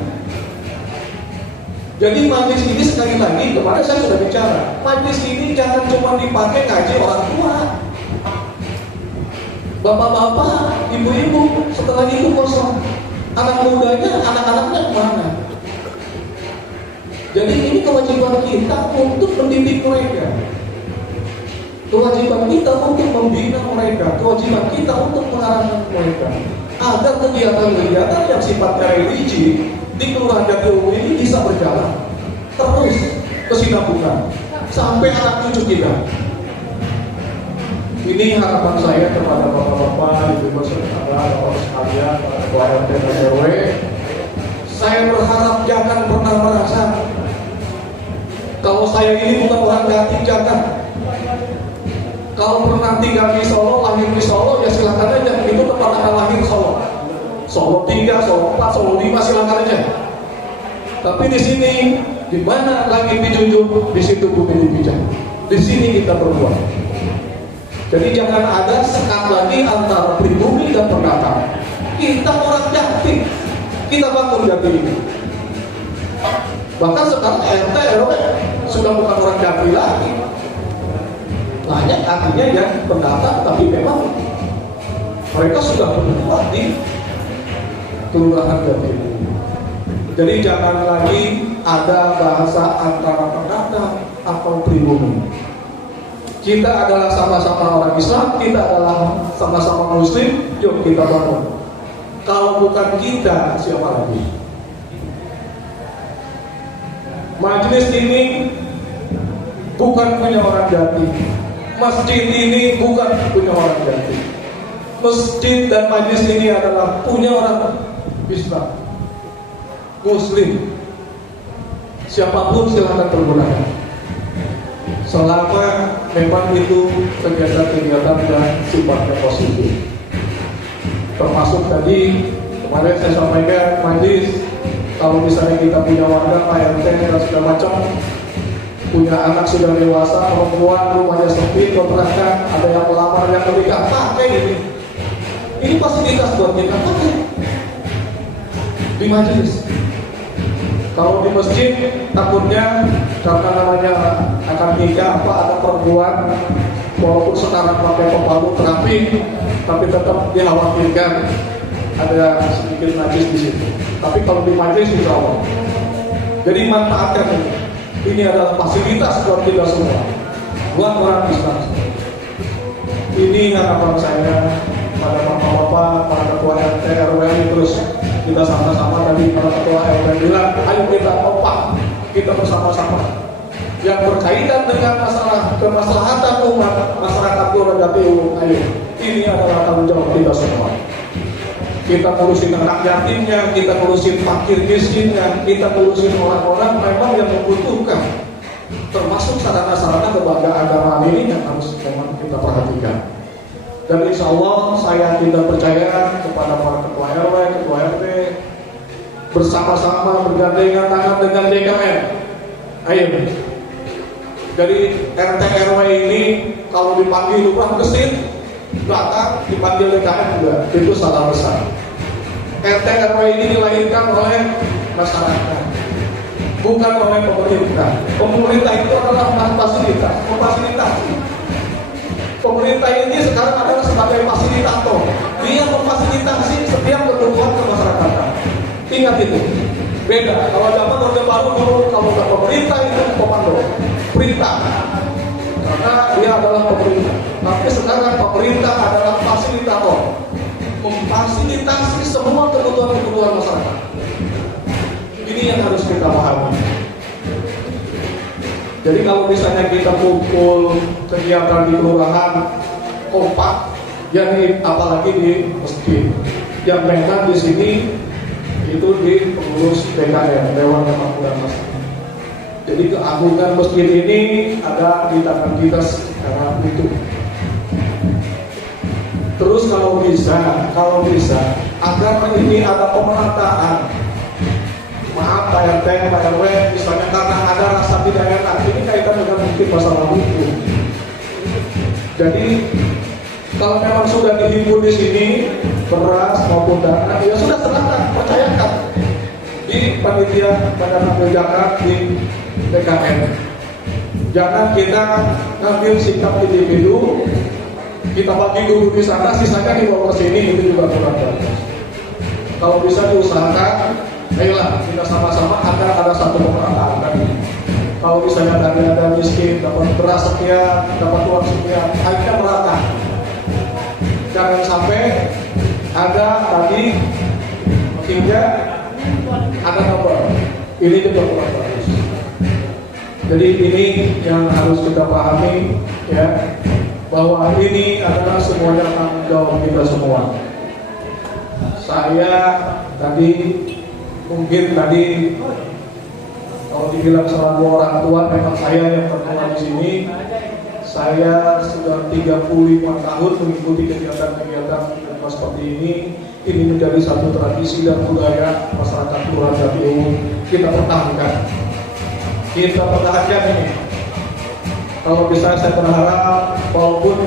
Jadi majelis ini sekali lagi, kemarin saya sudah bicara, majelis ini jangan cuma dipakai ngaji orang tua, bapak-bapak, ibu-ibu, setelah itu kosong. Anak mudanya, anak-anaknya kemana? Jadi ini kewajiban kita untuk mendidik mereka. Kewajiban kita untuk membina mereka, kewajiban kita untuk mengarahkan mereka agar kegiatan-kegiatan yang sifatnya religi di Kelurahan Jatiluhur ini bisa berjalan terus kesinambungan sampai anak cucu kita. Ini harapan saya kepada bapak-bapak, ibu-ibu saudara, bapak sekalian, ketua RT dan RW. Saya berharap jangan pernah merasa kalau saya ini bukan orang Jatim, jangan. Kalau pernah tinggal di Solo, lahir di Solo, ya silakan aja. Itu tempat anak lahir Solo. Solo 3, Solo 4, Solo 5, silakan aja. Tapi di sini, di mana langit dijunjung, di situ bumi dipijak. Di sini kita berbuat. Jadi jangan ada sekat lagi antara pribumi dan pendatang. Kita orang Jatim, kita bangun Jatim ini. Bahkan sekarang RT RW sudah bukan orang Jatim lagi. Banyak artinya yang pendatang, tapi memang mereka sudah bertempat di Kelurahan Jatim. Jadi jangan lagi ada bahasa antara pendatang atau pribumi. Kita adalah sama-sama orang Islam, kita adalah sama-sama Muslim. Yuk kita bangun. Kalau bukan kita, siapa lagi? Majelis ini bukan punya orang Jatim. Masjid ini bukan punya orang Jatim. Masjid dan majelis ini adalah punya orang Islam, Muslim. Siapapun silahkan bergunakan, selama memang itu kegiatan-kegiatan yang sifatnya positif. Termasuk tadi kemarin saya sampaikan majelis, kalau misalnya kita punya warga, PRT dan segala macam, punya anak sudah dewasa, perempuan, rumahnya sepi, kontrakan, ada yang melamar, yang menikah, pakai ini. Ini fasilitas buat kita pakai di majelis. Kalau di masjid takutnya karena namanya akan nikah, ada perempuan, walaupun sekarang pakai pembalut terapi, tapi tetap dikhawatirkan ada sedikit najis di situ. Tapi kalau di majelis insya Allah. Jadi manfaatkan ini. Ini adalah fasilitas buat kita semua, buat orang Islam. Ini harapan saya pada bapak-bapak, para ketua RT RW, terus kita sama-sama tadi para ketua RW bilang, ayo kita kompak, kita bersama-sama. Yang berkaitan dengan masalah kemaslahatan umat masyarakat Kelurahan Jatiluhur, ayo. Ini adalah tanggung jawab kita semua. Kita ngurusin anak yatimnya, kita ngurusin fakir miskinnya, kita ngurusin orang-orang memang yang membutuhkan. termasuk sarana-sarana lembaga agama ini yang harus memang kita perhatikan. Dan insya Allah saya tidak percaya kepada para ketua RW, ketua RT bersama-sama bergandengan tangan dengan DKM. Ayo. Jadi RT RW ini kalau dipanggil lurah gesit, datang dipanggil DKM juga, itu salah besar. RT RW ini dilahirkan oleh masyarakat, bukan oleh pemerintah. Pemerintah itu adalah fasilitas, memfasilitasi. Pemerintah ini sekarang adalah sebagai fasilitator. Dia memfasilitasi setiap kebutuhan kemasyarakatan. Ingat itu. Beda. Kalau zaman Orde Baru dulu, kalau ke pemerintah itu komando, perintah. Karena dia adalah pemerintah. Tapi sekarang pemerintah adalah fasilitator, memfasilitasi semua kebutuhan masyarakat. Ini yang harus kita pahami. Jadi kalau misalnya kita kumpul kegiatan di kelurahan kompak, jadi apalagi di masjid, yang memang di sini itu di pengurus DKM, Dewan Kemakmuran Masyarakat. Jadi keagungan masjid ini ada di tangan kita sekarang itu. Terus kalau bisa agar ini ada pemerataan. Maaf Pak RT, Pak RW, misalnya karena ada rasa tidak enak, ini kaitan dengan mungkin masalah hukum. Jadi kalau memang sudah dihimpun di sini beras maupun dana, ya sudah serahkan, percayakan di panitia pada ngambil zakat di DKM. Jangan kita ngambil sikap individu, kita bagi dulu di sana, sisanya dibawa ke sini, itu juga kurang bagus. Kalau bisa diusahakan, ayolah kita sama-sama agar ada satu pemerataan tadi. Kalau misalnya ada miskin dapat beras sekian, dapat uang sekian, akhirnya merata. Jangan sampai ada tadi hingga ada nomor. Ini juga kurang bagus. Jadi ini yang harus kita pahami ya, bahwa ini adalah semuanya tanggung jawab kita semua. Saya mungkin tadi kalau dibilang selalu orang tua, memang saya yang terkenal di sini. Saya sudah 35 tahun mengikuti kegiatan-kegiatan seperti ini. Ini menjadi satu tradisi dan budaya masyarakat Kelurahan Jatiuhur. Kita pertahankan ini. Kalau bisa saya berharap, walaupun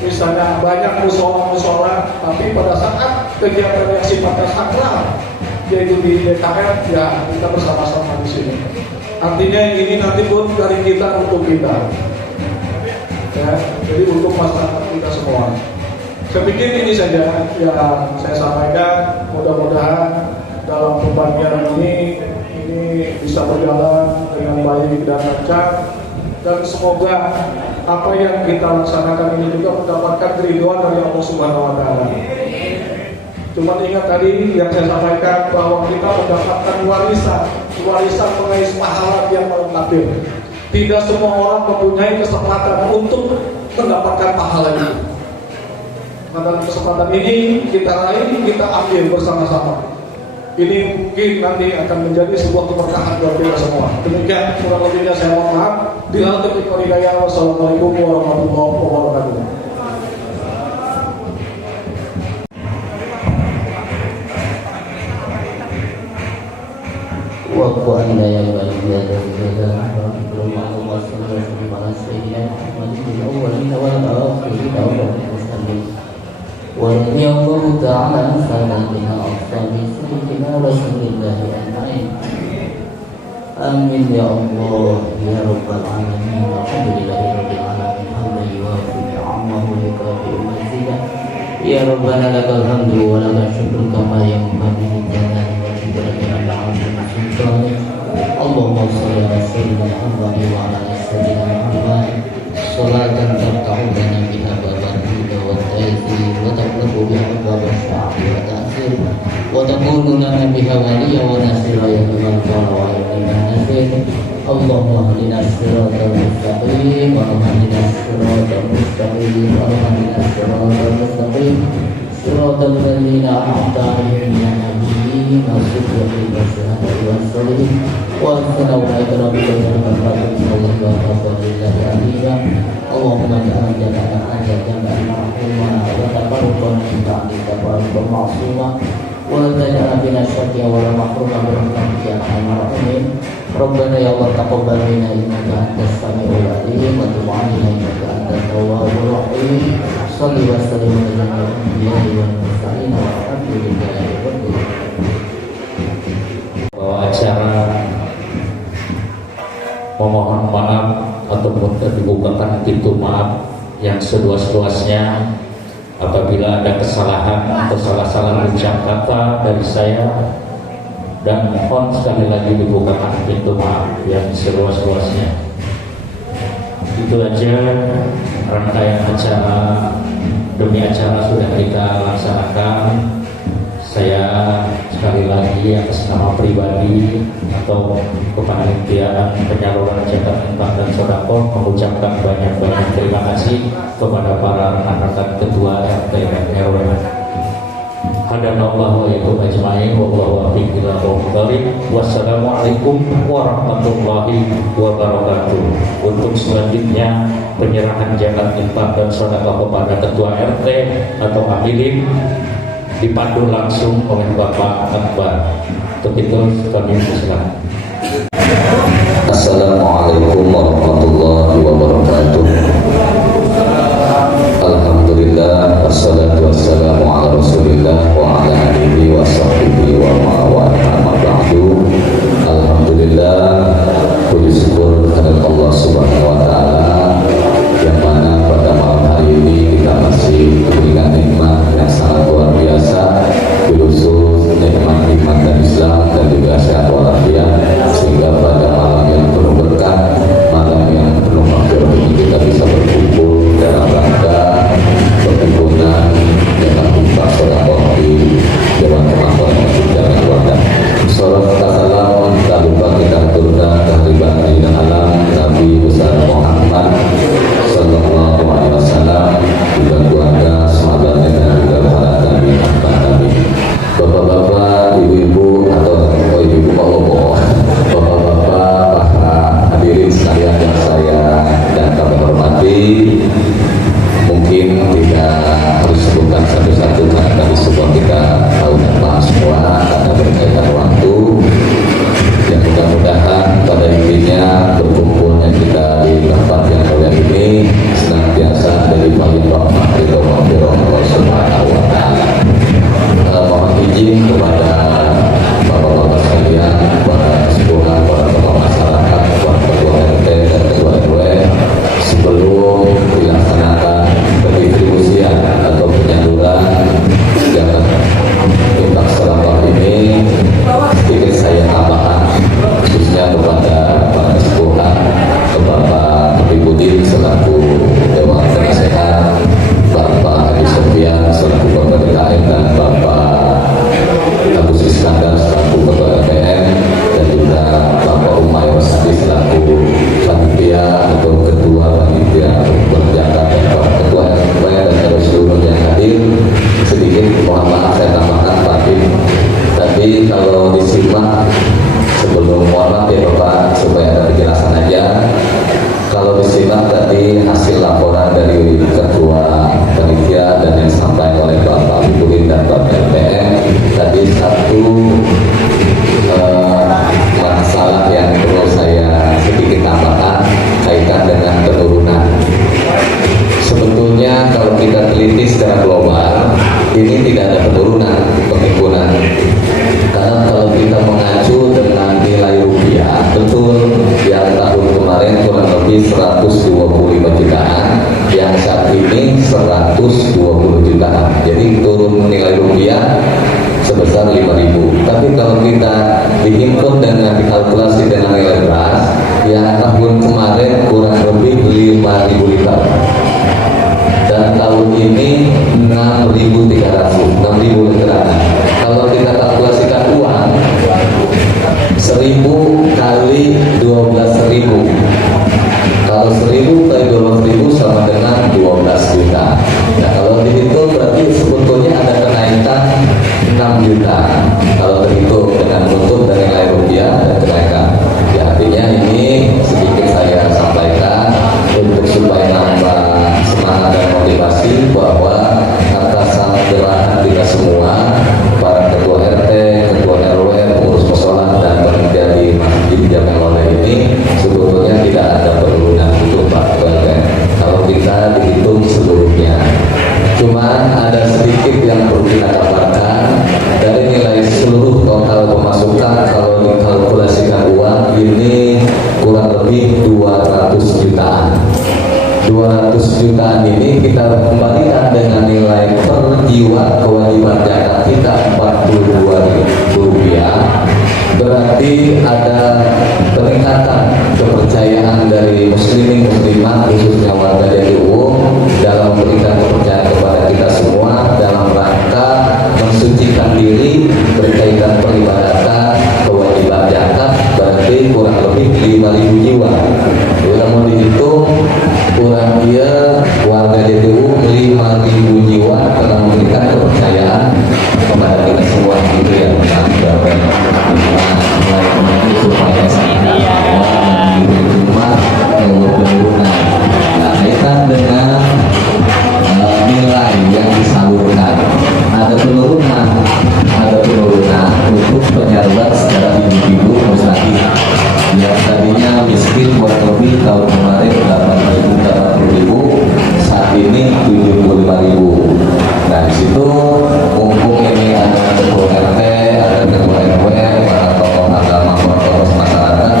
misalnya banyak musola, tapi pada saat kegiatan yang sifatnya sakral, yaitu di DKM, ya kita bersama-sama di sini. Artinya ini nanti pun dari kita untuk kita, ya, jadi untuk masyarakat kita semua. Saya pikir ini saja yang saya sampaikan. Mudah-mudahan dalam pembagian ini bisa berjalan dengan baik dan lancar, dan semoga apa yang kita laksanakan ini juga mendapatkan keridhaan dari Allah Subhanahu Wa Taala. Cuma ingat tadi yang saya sampaikan bahwa kita mendapatkan warisan mengais pahala yang melengkapi. Tidak semua orang mempunyai kesempatan untuk mendapatkan pahala itu. Maka kesempatan ini kita raih, kita ambil bersama-sama. Ini mungkin nanti akan menjadi sebuah keberkahan buat kita semua. Demikian kurang lebihnya saya mohon maaf. Bila taufiq wal hidayah. Wassalamualaikum warahmatullahi wabarakatuh. Waktu anda yang baik ya dan belum aku masuk ke mana saja masih awalnya awal ولكن الله تعالى فلا بها أفضل سيدنا رسول الله أجمعين آمين يا الله يا رب العالمين الحمد لله رب العالمين حمدا يوافي نعمه ويكافئ مزيدا يا ربنا لك الحمد ولك الشكر كما ينبغي لجلال وجهك العظيم سلطانك اللهم صل على سيدنا محمد وعلى آل سيدنا محمد صلاة ترفعنا بها باب الهدى والتيسير وتبلغ بها باب الشعب والتأثير وتكون لنا بها وليا ونصيرا يا من قال وإلينا نصير اللهم اهدنا الصراط المستقيم اللهم اهدنا الصراط المستقيم اللهم اهدنا الصراط المستقيم صراط الذين أنعمت عليهم من النبيين بالصديقين والشهداء والصالحين وحسن أولئك رفيقا ذلك الفضل من الله وكفى بالله عليما اللهم اجعل جمعنا هذا جمعا مرحوما وتفرقا من بعده تفرقا معصوما ولا تجعل بنا شقيا ولا محروما برحمتك يا ارحم الراحمين ربنا يا الله تقبل منا انك انت السميع العليم وتب علينا انك انت التواب الرحيم صل وسلم على الانبياء والمرسلين والحمد لله رب العالمين. Bahwa acara memohon maaf ataupun dibukakan pintu maaf yang seluas-luasnya apabila ada kesalahan atau salah-salah ucap kata dari saya, dan mohon sekali lagi dibukakan pintu maaf yang seluas-luasnya. Itu aja rangkaian acara demi acara sudah kita laksanakan. Saya sekali lagi atas nama pribadi atau kepanitiaan penyaluran zakat infak dan sedekah mengucapkan banyak-banyak terima kasih kepada para rekan-rekan ketua RT dan RW. Hadanallah wa iyyakum ajma'in wallahu a'lam bishawab. Wassalamualaikum warahmatullahi wabarakatuh. Untuk selanjutnya penyerahan zakat infak dan sedekah kepada ketua RT atau hadirin dipandu langsung oleh Bapak Akbar. Untuk itu kami persilakan. Assalamualaikum warahmatullahi wabarakatuh. Alhamdulillah wassalatu wassalamu ala Rasulillah wa ala alihi wa sahbihi wa ma'awala amma ba'du. Alhamdulillah, puji syukur kepada Allah Subhanahu wa taala yang mana pada malam hari ini kita masih diberikan nikmat yang sangat luar biasa, khusus nikmat iman dan Islam dan juga sehat walafiat, sehingga pada malam yang penuh berkah, malam yang penuh makhluk ini kita bisa berkumpul dalam rangka perhimpunan dengan infak sedekah di Dewan Kemakmuran Masjid Jalan Keluarga. Salawat salam tak lupa kita aturkan kehadiran dan alam Nabi besar Muhammad sallallahu alaihi wasallam, juga keluarga, sahabat dan juga para nabi nabi. Bapak-bapak, ibu-ibu atau ibu-ibu bapak-bapak, para hadirin sekalian yang saya dan kami hormati, mungkin tidak harus sebutkan satu-satu karena tadi semua kita tahu dan paham semua karena berkaitan waktu. Yang mudah-mudahan pada intinya berkumpulnya kita di tempat yang mulia ini senantiasa dari bagi rahmat Allah Subhanahu wa taala. Mohon izin kepada bapak-bapak sekalian, para sepuhan, para tokoh masyarakat, para ketua RT dan ketua RW, sebelum dilaksanakan pendistribusian atau penyaluran zakat infak sedekah ini, sedikit saya tambahkan khususnya kepada para sepuhan, kepada Habibudin selaku Dewan Penasehat, Bapak Haji Sofian selaku Bapak DKM, dan Bapak Agus Iskandar selaku Ketua DPM, dan juga Bapak Umayr Sadi selaku panitia atau Ketua Panitia Berzakat, dan Bapak Ketua RW dan terus seluruh yang hadir. Sedikit mohon maaf saya tambahkan tadi kalau disimak sebelum mualat ya Bapak, supaya ada penjelasan aja. Kalau disimak tadi hasil laporan dari Ketua Panitia dan yang disampaikan oleh Bapak Habibudin dan Bapak LPM, tadi satu masalah yang perlu saya sedikit tambahkan kaitan dengan penurunan. Sebetulnya kalau kita teliti secara global, ini tidak ada penurunan penghimpunan. Karena kalau kita mengacu dengan nilai rupiah, betul yang tahun kemarin kurang lebih 125 jutaan, yang saat ini 120 jutaan. Jadi turun nilai rupiah sebesar 5.000. Tapi kalau kita dihimpun dengan dikalkulasi dengan nilai beras, yang tahun kemarin kurang lebih 5.000 liter. Dan tahun ini 6.300, 6.000 literan. Kalau kita kalkulasikan uang, 1.000 kali 12.000. Kalau 1.000 kali 12.000 sama dengan 12 juta. Nah kalau dihitung berarti sebetulnya ada kenaikan 6 juta. Kalau terhitung dengan jutaan ini kita kembalikan dengan nilai per jiwa kewajiban zakat kita Rp42.000, berarti ada peningkatan kepercayaan dari muslimin muslimat khususnya warga Jatiuwung dalam memberikan kepercayaan kepada kita semua dalam rangka mensucikan diri berkaitan peribadatan kewajiban zakat, berarti kurang lebih 5.000 jiwa. Namun dihitung kurang dia warga Jatiuwung 5.000 jiwa telah memberikan kepercayaan kepada kita semua, gitu ya. Supaya kaitan dengan nilai yang disalurkan, ada penurunan untuk penyalur secara individu mustahil yang tadinya miskin kurang lebih tahun kemarin 8.000 saat ini 75.000. Nah disitu mumpung ini ada ketua RT, ada ketua RW, para tokoh agama, para tokoh masyarakat,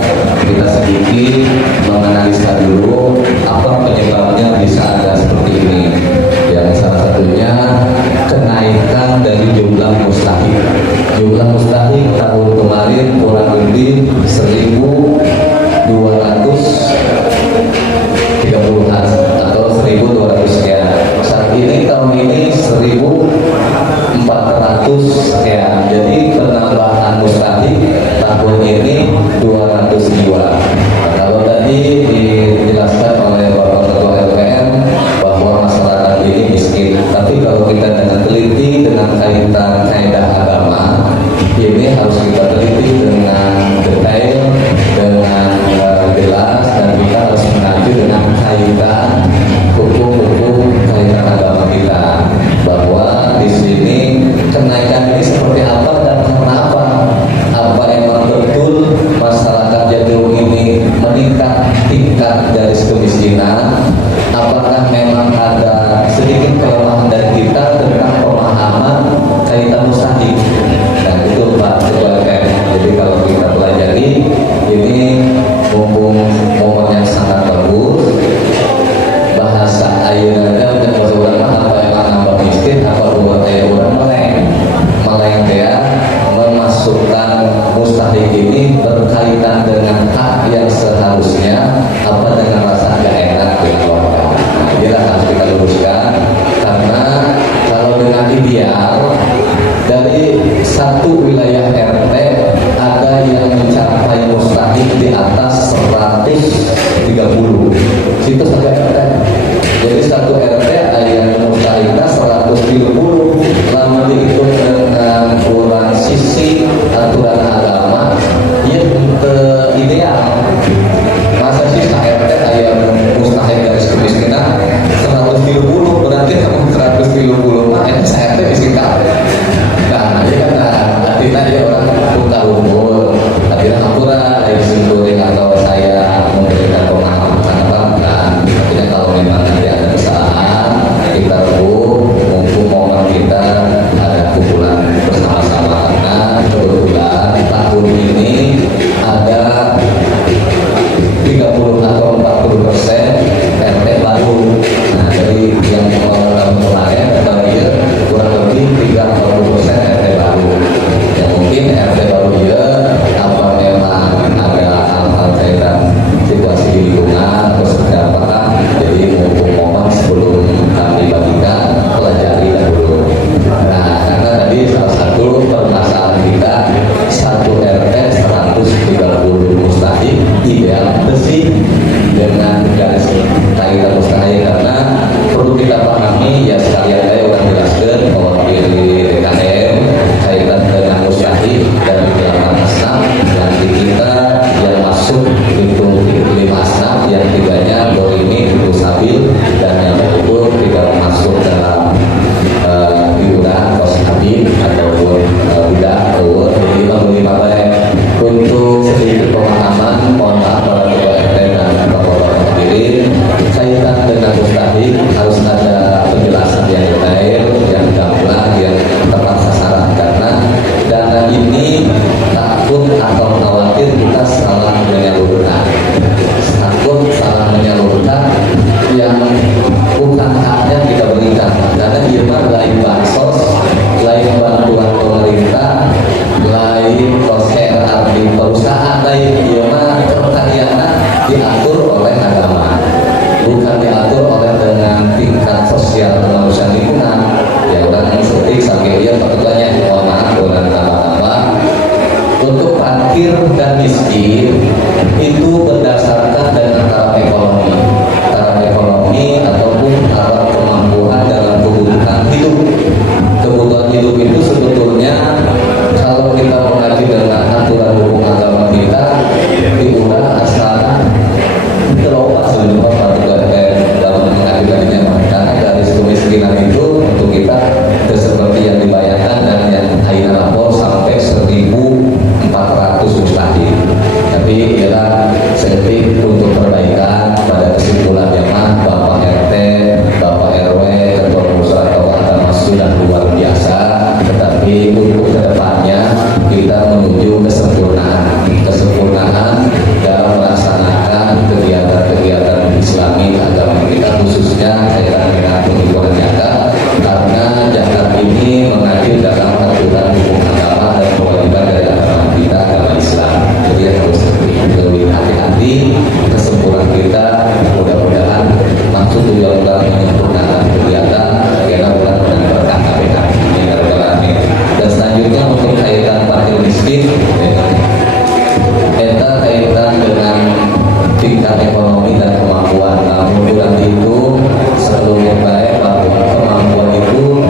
kita sedikit menganalisa dulu apa penyebabnya bisa ada seperti ini. Yang salah satunya kenaikan dari jumlah mustahik. Jumlah mustahik tahun kemarin kurang lebih 1.230-an atau 1.200 sekian. Saat ini tahun ini 1.400 sekian. Jadi penambahan mustahik tahun ini 200 jiwa. Kalau tadi dijelaskan oleh Bapak Ketua LPM bahwa masyarakat ini miskin, tapi kalau kita dengan teliti dengan kaitan kaidah agama, ini harus kita teliti dengan detail, dengan jelas, dan kita harus mengacu dengan kaitan hukum-hukum kaitan agama kita, bahwa di sini kenaikan ini seperti apa dan kenapa. Apa emang betul masyarakat Jatiuwung ini meningkat tingkat garis kemiskinan? Apakah memang ada sedikit kelemahan dari kita tentang pemahaman kaitan mustahik? Dan itu Pak Ketua LPM. Jadi kalau kita pelajari ini mumpung momennya sangat bagus, bahasa ayeuna dan bahasa urang apa emang nambah miskin apa buat urang meleng dia memasukkan mustahik ini berkaitan dengan hak yang seharusnya apa dengan rasa gak enak dengan keluarga. Nah, inilah harus kita luruskan, karena kalau dengan ideal dari satu wilayah RT ada yang mencapai mustahik di atas 130 situ satu RT. Jadi satu RT ada yang mustahiknya 130, lama dihitung dengan ukuran sisi aturan agama yang ideal. Masa sih RT ada yang mustahik garis kemiskinan 130, berarti kamu 130 mah ini RT miskin kabeh. Nah, ini kan artinya dia orang buka umur, artinya hampura dari sinturing atau saya memberikan pemahaman kan. Artinya kalau memang nanti ada kesalahan, kita mumpung momen kita ada kumpulan bersama-sama, karena kebetulan tahun ini ada 30 atau 40% RT baru. Nah, jadi yang kemarin kurang lebih 30% RT baru. Ya mungkin RT baru ya miskin itu berdasarkan dengan taraf ekonomi ataupun taraf kemampuan dalam kebutuhan hidup. Kebutuhan hidup itu sebetulnya kalau kita mengaji dengan aturan hukum agama kita diurang asal terlalu sebenarnya dalam mengajukannya, karena garis kemiskinan itu untuk kita seperti yang dibayangkan dan yang akhirnya lapor sampai 1.400 mustahil. Tapi ialah sedikit untuk perbaikan pada kesimpulannya mah Bapak RT, Bapak RW, Ketua Musyawarah atau agama sudah luar biasa. Tetapi untuk kedepannya kita menuju kesempurnaan dalam melaksanakan kegiatan Islami agama kita, khususnya kaitan dengan penghiburan zakat, karena zakat ini mengacu dalam aturan hukum agama dan kewajiban dari agama kita, agama Islam. Jadi harus lebih hati-hati kesempurnaan kita. Mudah-mudahan maksud tujuan menyempurnakan kegiatan karena bulan berkah KPK. Dan selanjutnya untuk kaitan fakir miskin, kita kaitan dengan tingkat ekonomi dan kemampuan. Namun bulan itu sebelumnya baik bahwa kemampuan itu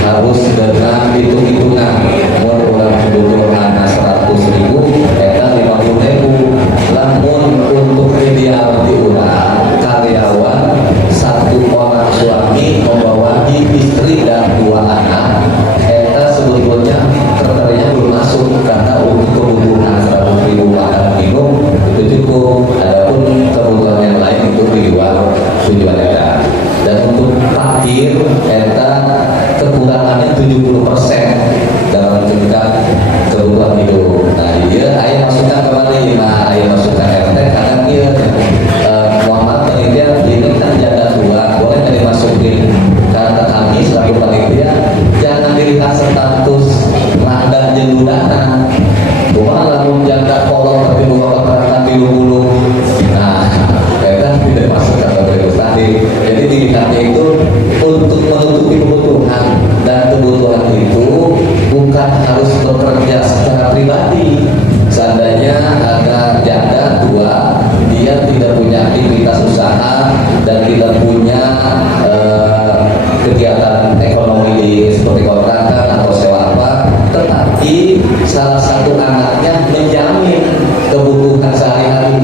harus dengan hitung-hitungan. Mau orang kebutuhan 100.000, kita 50.000. Namun untuk ideal diurang karyawan satu orang suami membawahi istri dan 2 anak, kita sebetulnya kriteria belum masuk karena untuk kebutuhan 100.000 makan minum itu cukup. Adapun kebutuhan yang lain itu di luar tujuan kita. Dan untuk fakir kita kekurangannya 70% dalam tingkat kebutuhan hidup. Nah dia ayah masukkan kembali, ayah masukkan RT karena dia Muhammad panitia ini kan jaga tua, boleh dimasukin. Karena kami selaku panitia jangan dilihat status landak jeludana. Cuma lalu jaga kolom tapi bukan perangkat di dulu. Nah, kita tidak masuk kategori tadi. Jadi dilihatnya itu untuk menutupi kebutuhan, dan kebutuhan itu bukan harus bekerja secara pribadi. Seandainya ada janda tua, dia tidak punya aktivitas usaha dan tidak punya kegiatan ekonomi di seperti kontrakan atau sewa apa, tetapi salah satu anaknya menjamin kebutuhan sehari-hari,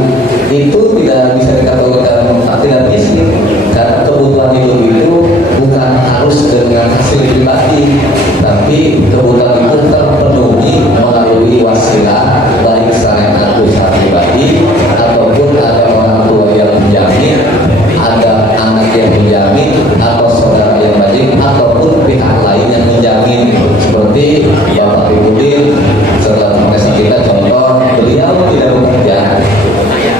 itu tidak bisa dikategorikan tidak miskin, karena kebutuhan hidup itu bukan harus dengan hasil pribadi, tapi kebutuhan itu terpenuhi melalui wasilah, baik secara usaha pribadi ataupun ada orang tua yang menjamin, ada anak yang menjamin, atau saudara yang wajib, ataupun pihak lain yang menjamin, seperti Bapak Ibu setelah mengasih kita contoh, beliau tidak bekerja,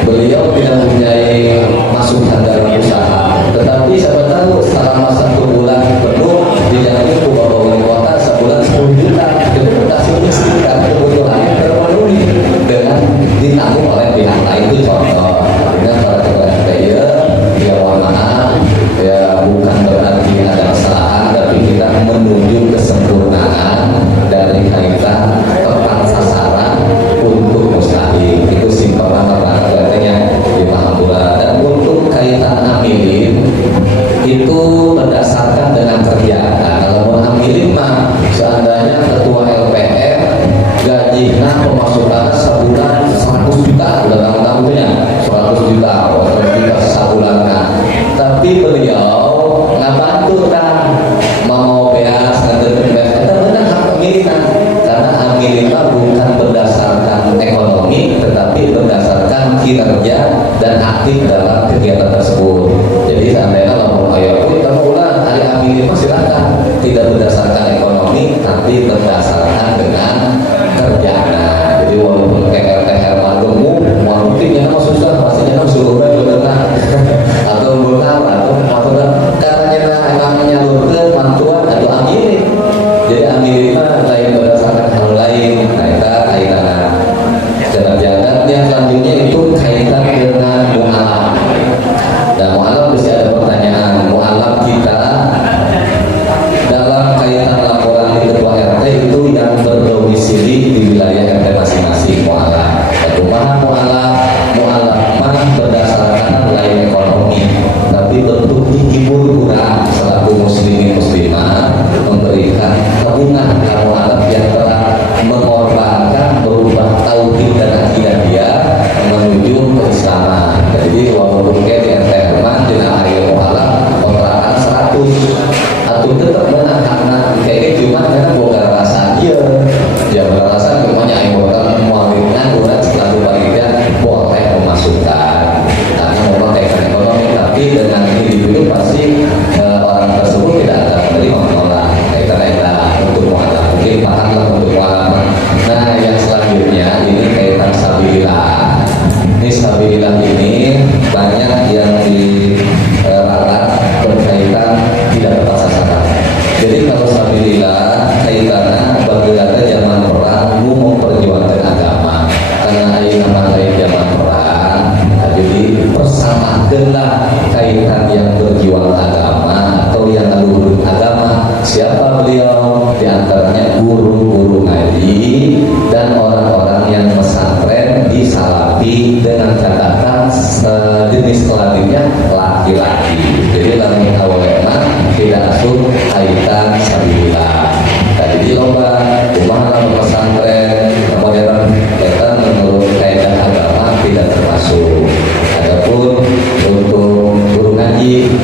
beliau tidak mempunyai masukan dalam usaha, tetapi siapa tahu selama 1 bulan penuh dijamin ke Bapak Wali Kota sebulan 10 juta, itu kasih miskin kebutuhannya terpenuhi dengan ditanggung oleh pihak lain. Itu contoh. Dengan para ketua ya mohon maaf, ya bukan berarti ada kesalahan, tapi kita menuju kesempurnaan dari kaitan tepat sasaran untuk mustahil. Itu simpel banget artinya dipaham pula. Dan untuk kaitan amilin itu berdasarkan dengan kerja. Nah, kalau mau amilin mah seandainya ketua LPR gajinya pemasukan sebulan 100 juta, udah tahu-tahunya 100 juta, 100 juta sebulan. Nah, tapi beliau nggak bantu kan mau beas nanti kita benar amilinan, karena amilinan bukan berdasarkan ekonomi tetapi berdasarkan kinerja dan aktif dalam kegiatan tersebut. Jadi seandainya kalau ayo kamu ulang hari amilin silakan, tidak berdasarkan ekonomi tapi berdasarkan dengan kerjanya. Jadi walaupun kayak RT Herman gemuk, mau buktinya nama susah, pastinya nama suruh benar atau benar atau maksudnya karena emang menyalurkan bantuan atau amilin. Jadi amilin lain berdasarkan hal lain. Nah kita kaitan kerja. Dan yang selanjutnya itu kaitan dengan mu'alaf. Nah mu'alaf mesti ada pertanyaan. Mu'alaf kita dalam kaitan laporan di ketua RT itu yang berdomisili di wilayah RT masing-masing mu'alaf. Kumaha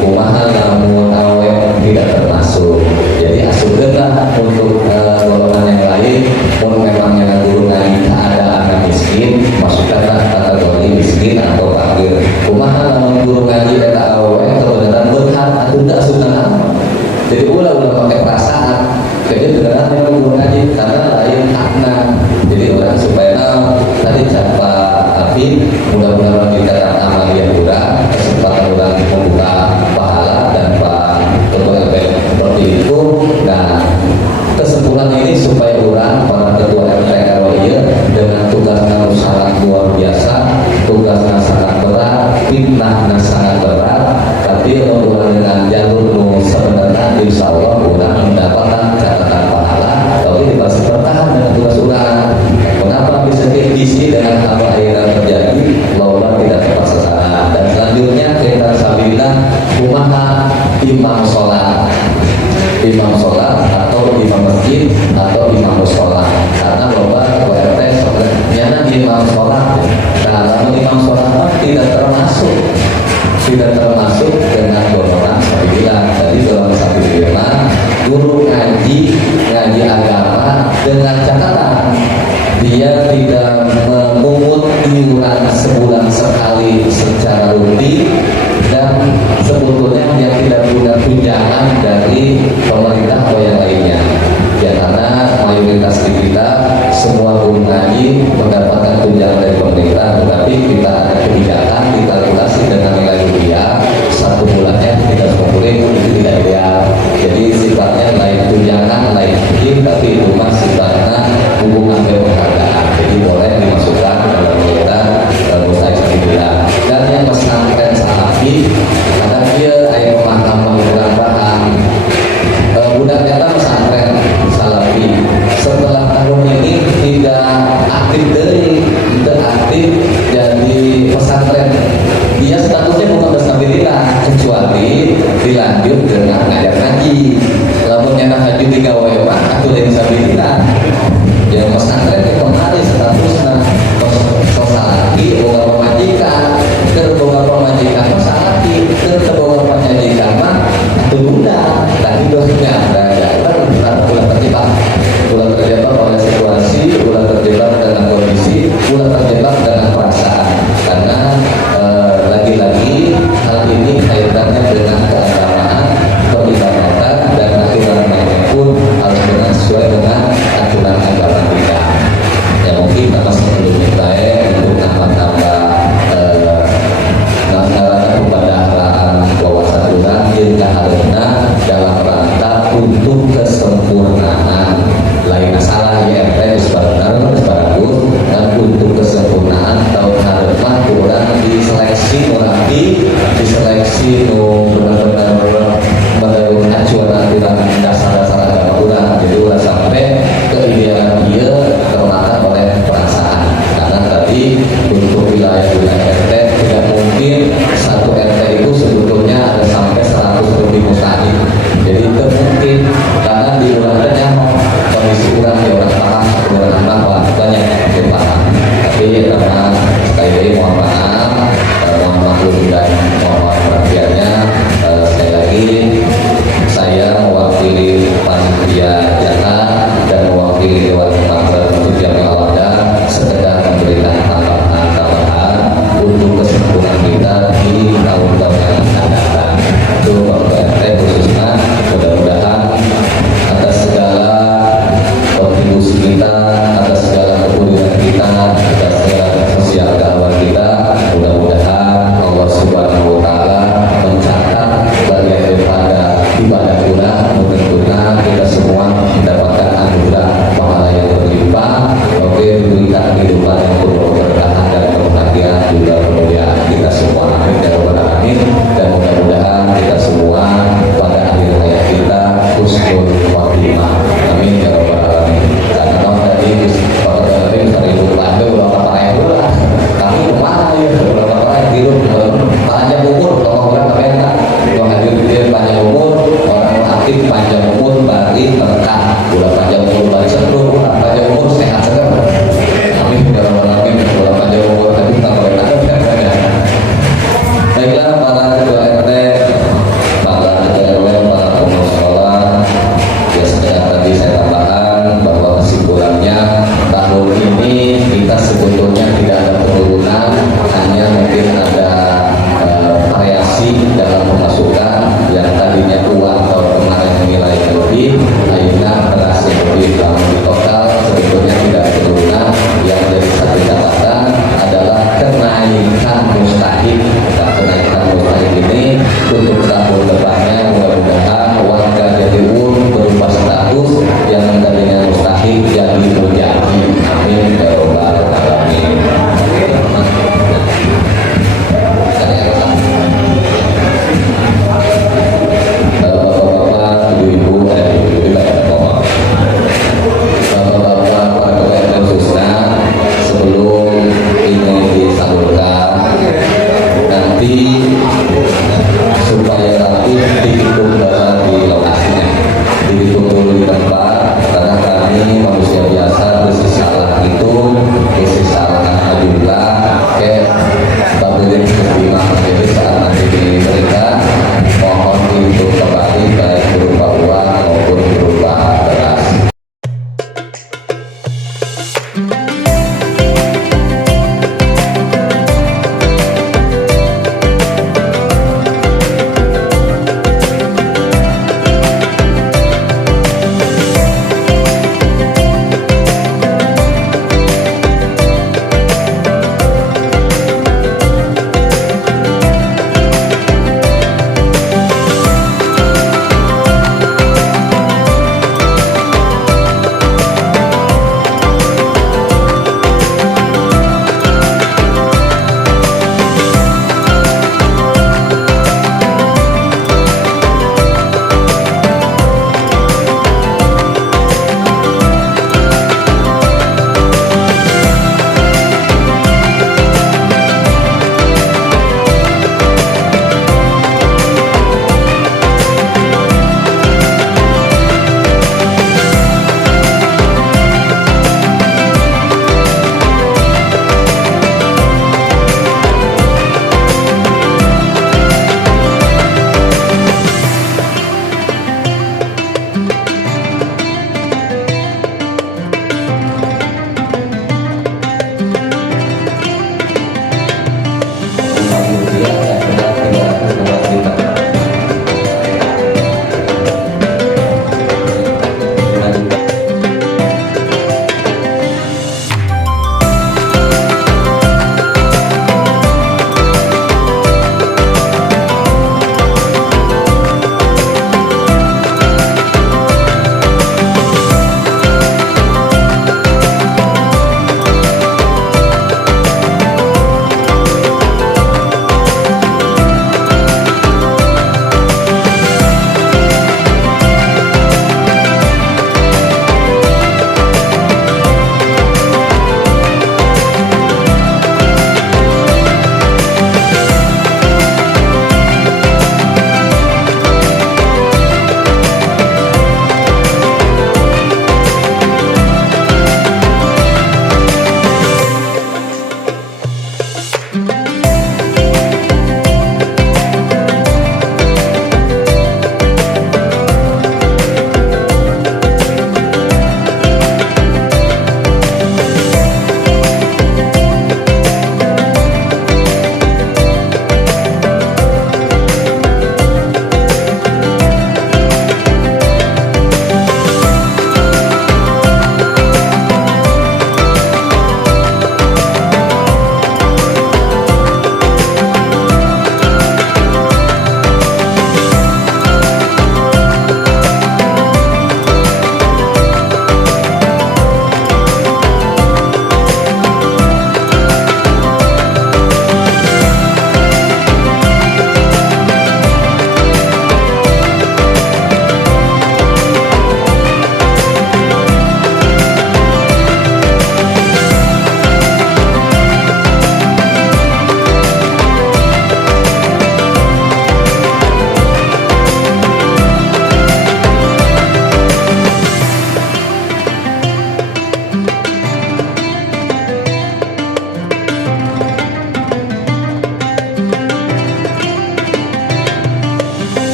kumaha namun awe tidak termasuk. Jadi asupkeunlah untuk golongan yang lain, pun memang yang guru ngaji ada anak miskin, masukkanlah kategori miskin atau fakir. Kumaha namun guru ngaji eta awe kebenaran beunghar atuh teu asupna. Jadi ulah pakai perasaan. Jadi beneran memang guru ngaji karena lain hakna. Jadi orang supaya tadi siapa Abi mudah-mudahan kita amal yang kurang, kesempatan orang membuka pahala dan Pak Ketua LP seperti itu. Nah, kesimpulan ini supaya orang para Ketua LP RW dengan tugasnya sangat luar biasa, tugasnya sangat berat, fitnahnya sangat berat, tapi orang dengan jalur sebenarnya insya Allah orang mendapatkan catatan pahala, tapi masih bertahan dengan tugas orang. Kenapa bisa diisi dengan apa yang terjadi? Loba tidak tepat sasaran. Dan selanjutnya kita sabilillah kumaha imam sholat atau imam masjid atau imam musola. Karena loba WRT sebenarnya imam sholat. Kalau imam sholat tidak termasuk dengan golongan sabilillah. Jadi golongan sabilillah guru ngaji agama dengan catatan dia tidak memungut iuran sebulan sekali secara rutin dan sebetulnya dia tidak punya tunjangan dari pemerintah atau yang lainnya. Ya karena mayoritas di kita semua guru ngaji mendapatkan tunjangan dari pemerintah, tetapi kita ada kebijakan dikalkulasi dengan nilai rupiah satu bulannya tidak 50.000 itu tidak ideal. Jadi sifatnya lain tunjangan lain izin, tapi itu masih sifatnya hubungan penghargaan. Jadi boleh dimasukkan dalam kita mustai sabilillah. Dan yang pesantren salafi ada dia ayat pemahaman paham budak kata pesantren salafi setelah tahun ini tidak aktif jadi pesantren, dia status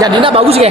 jadinya bagus ya.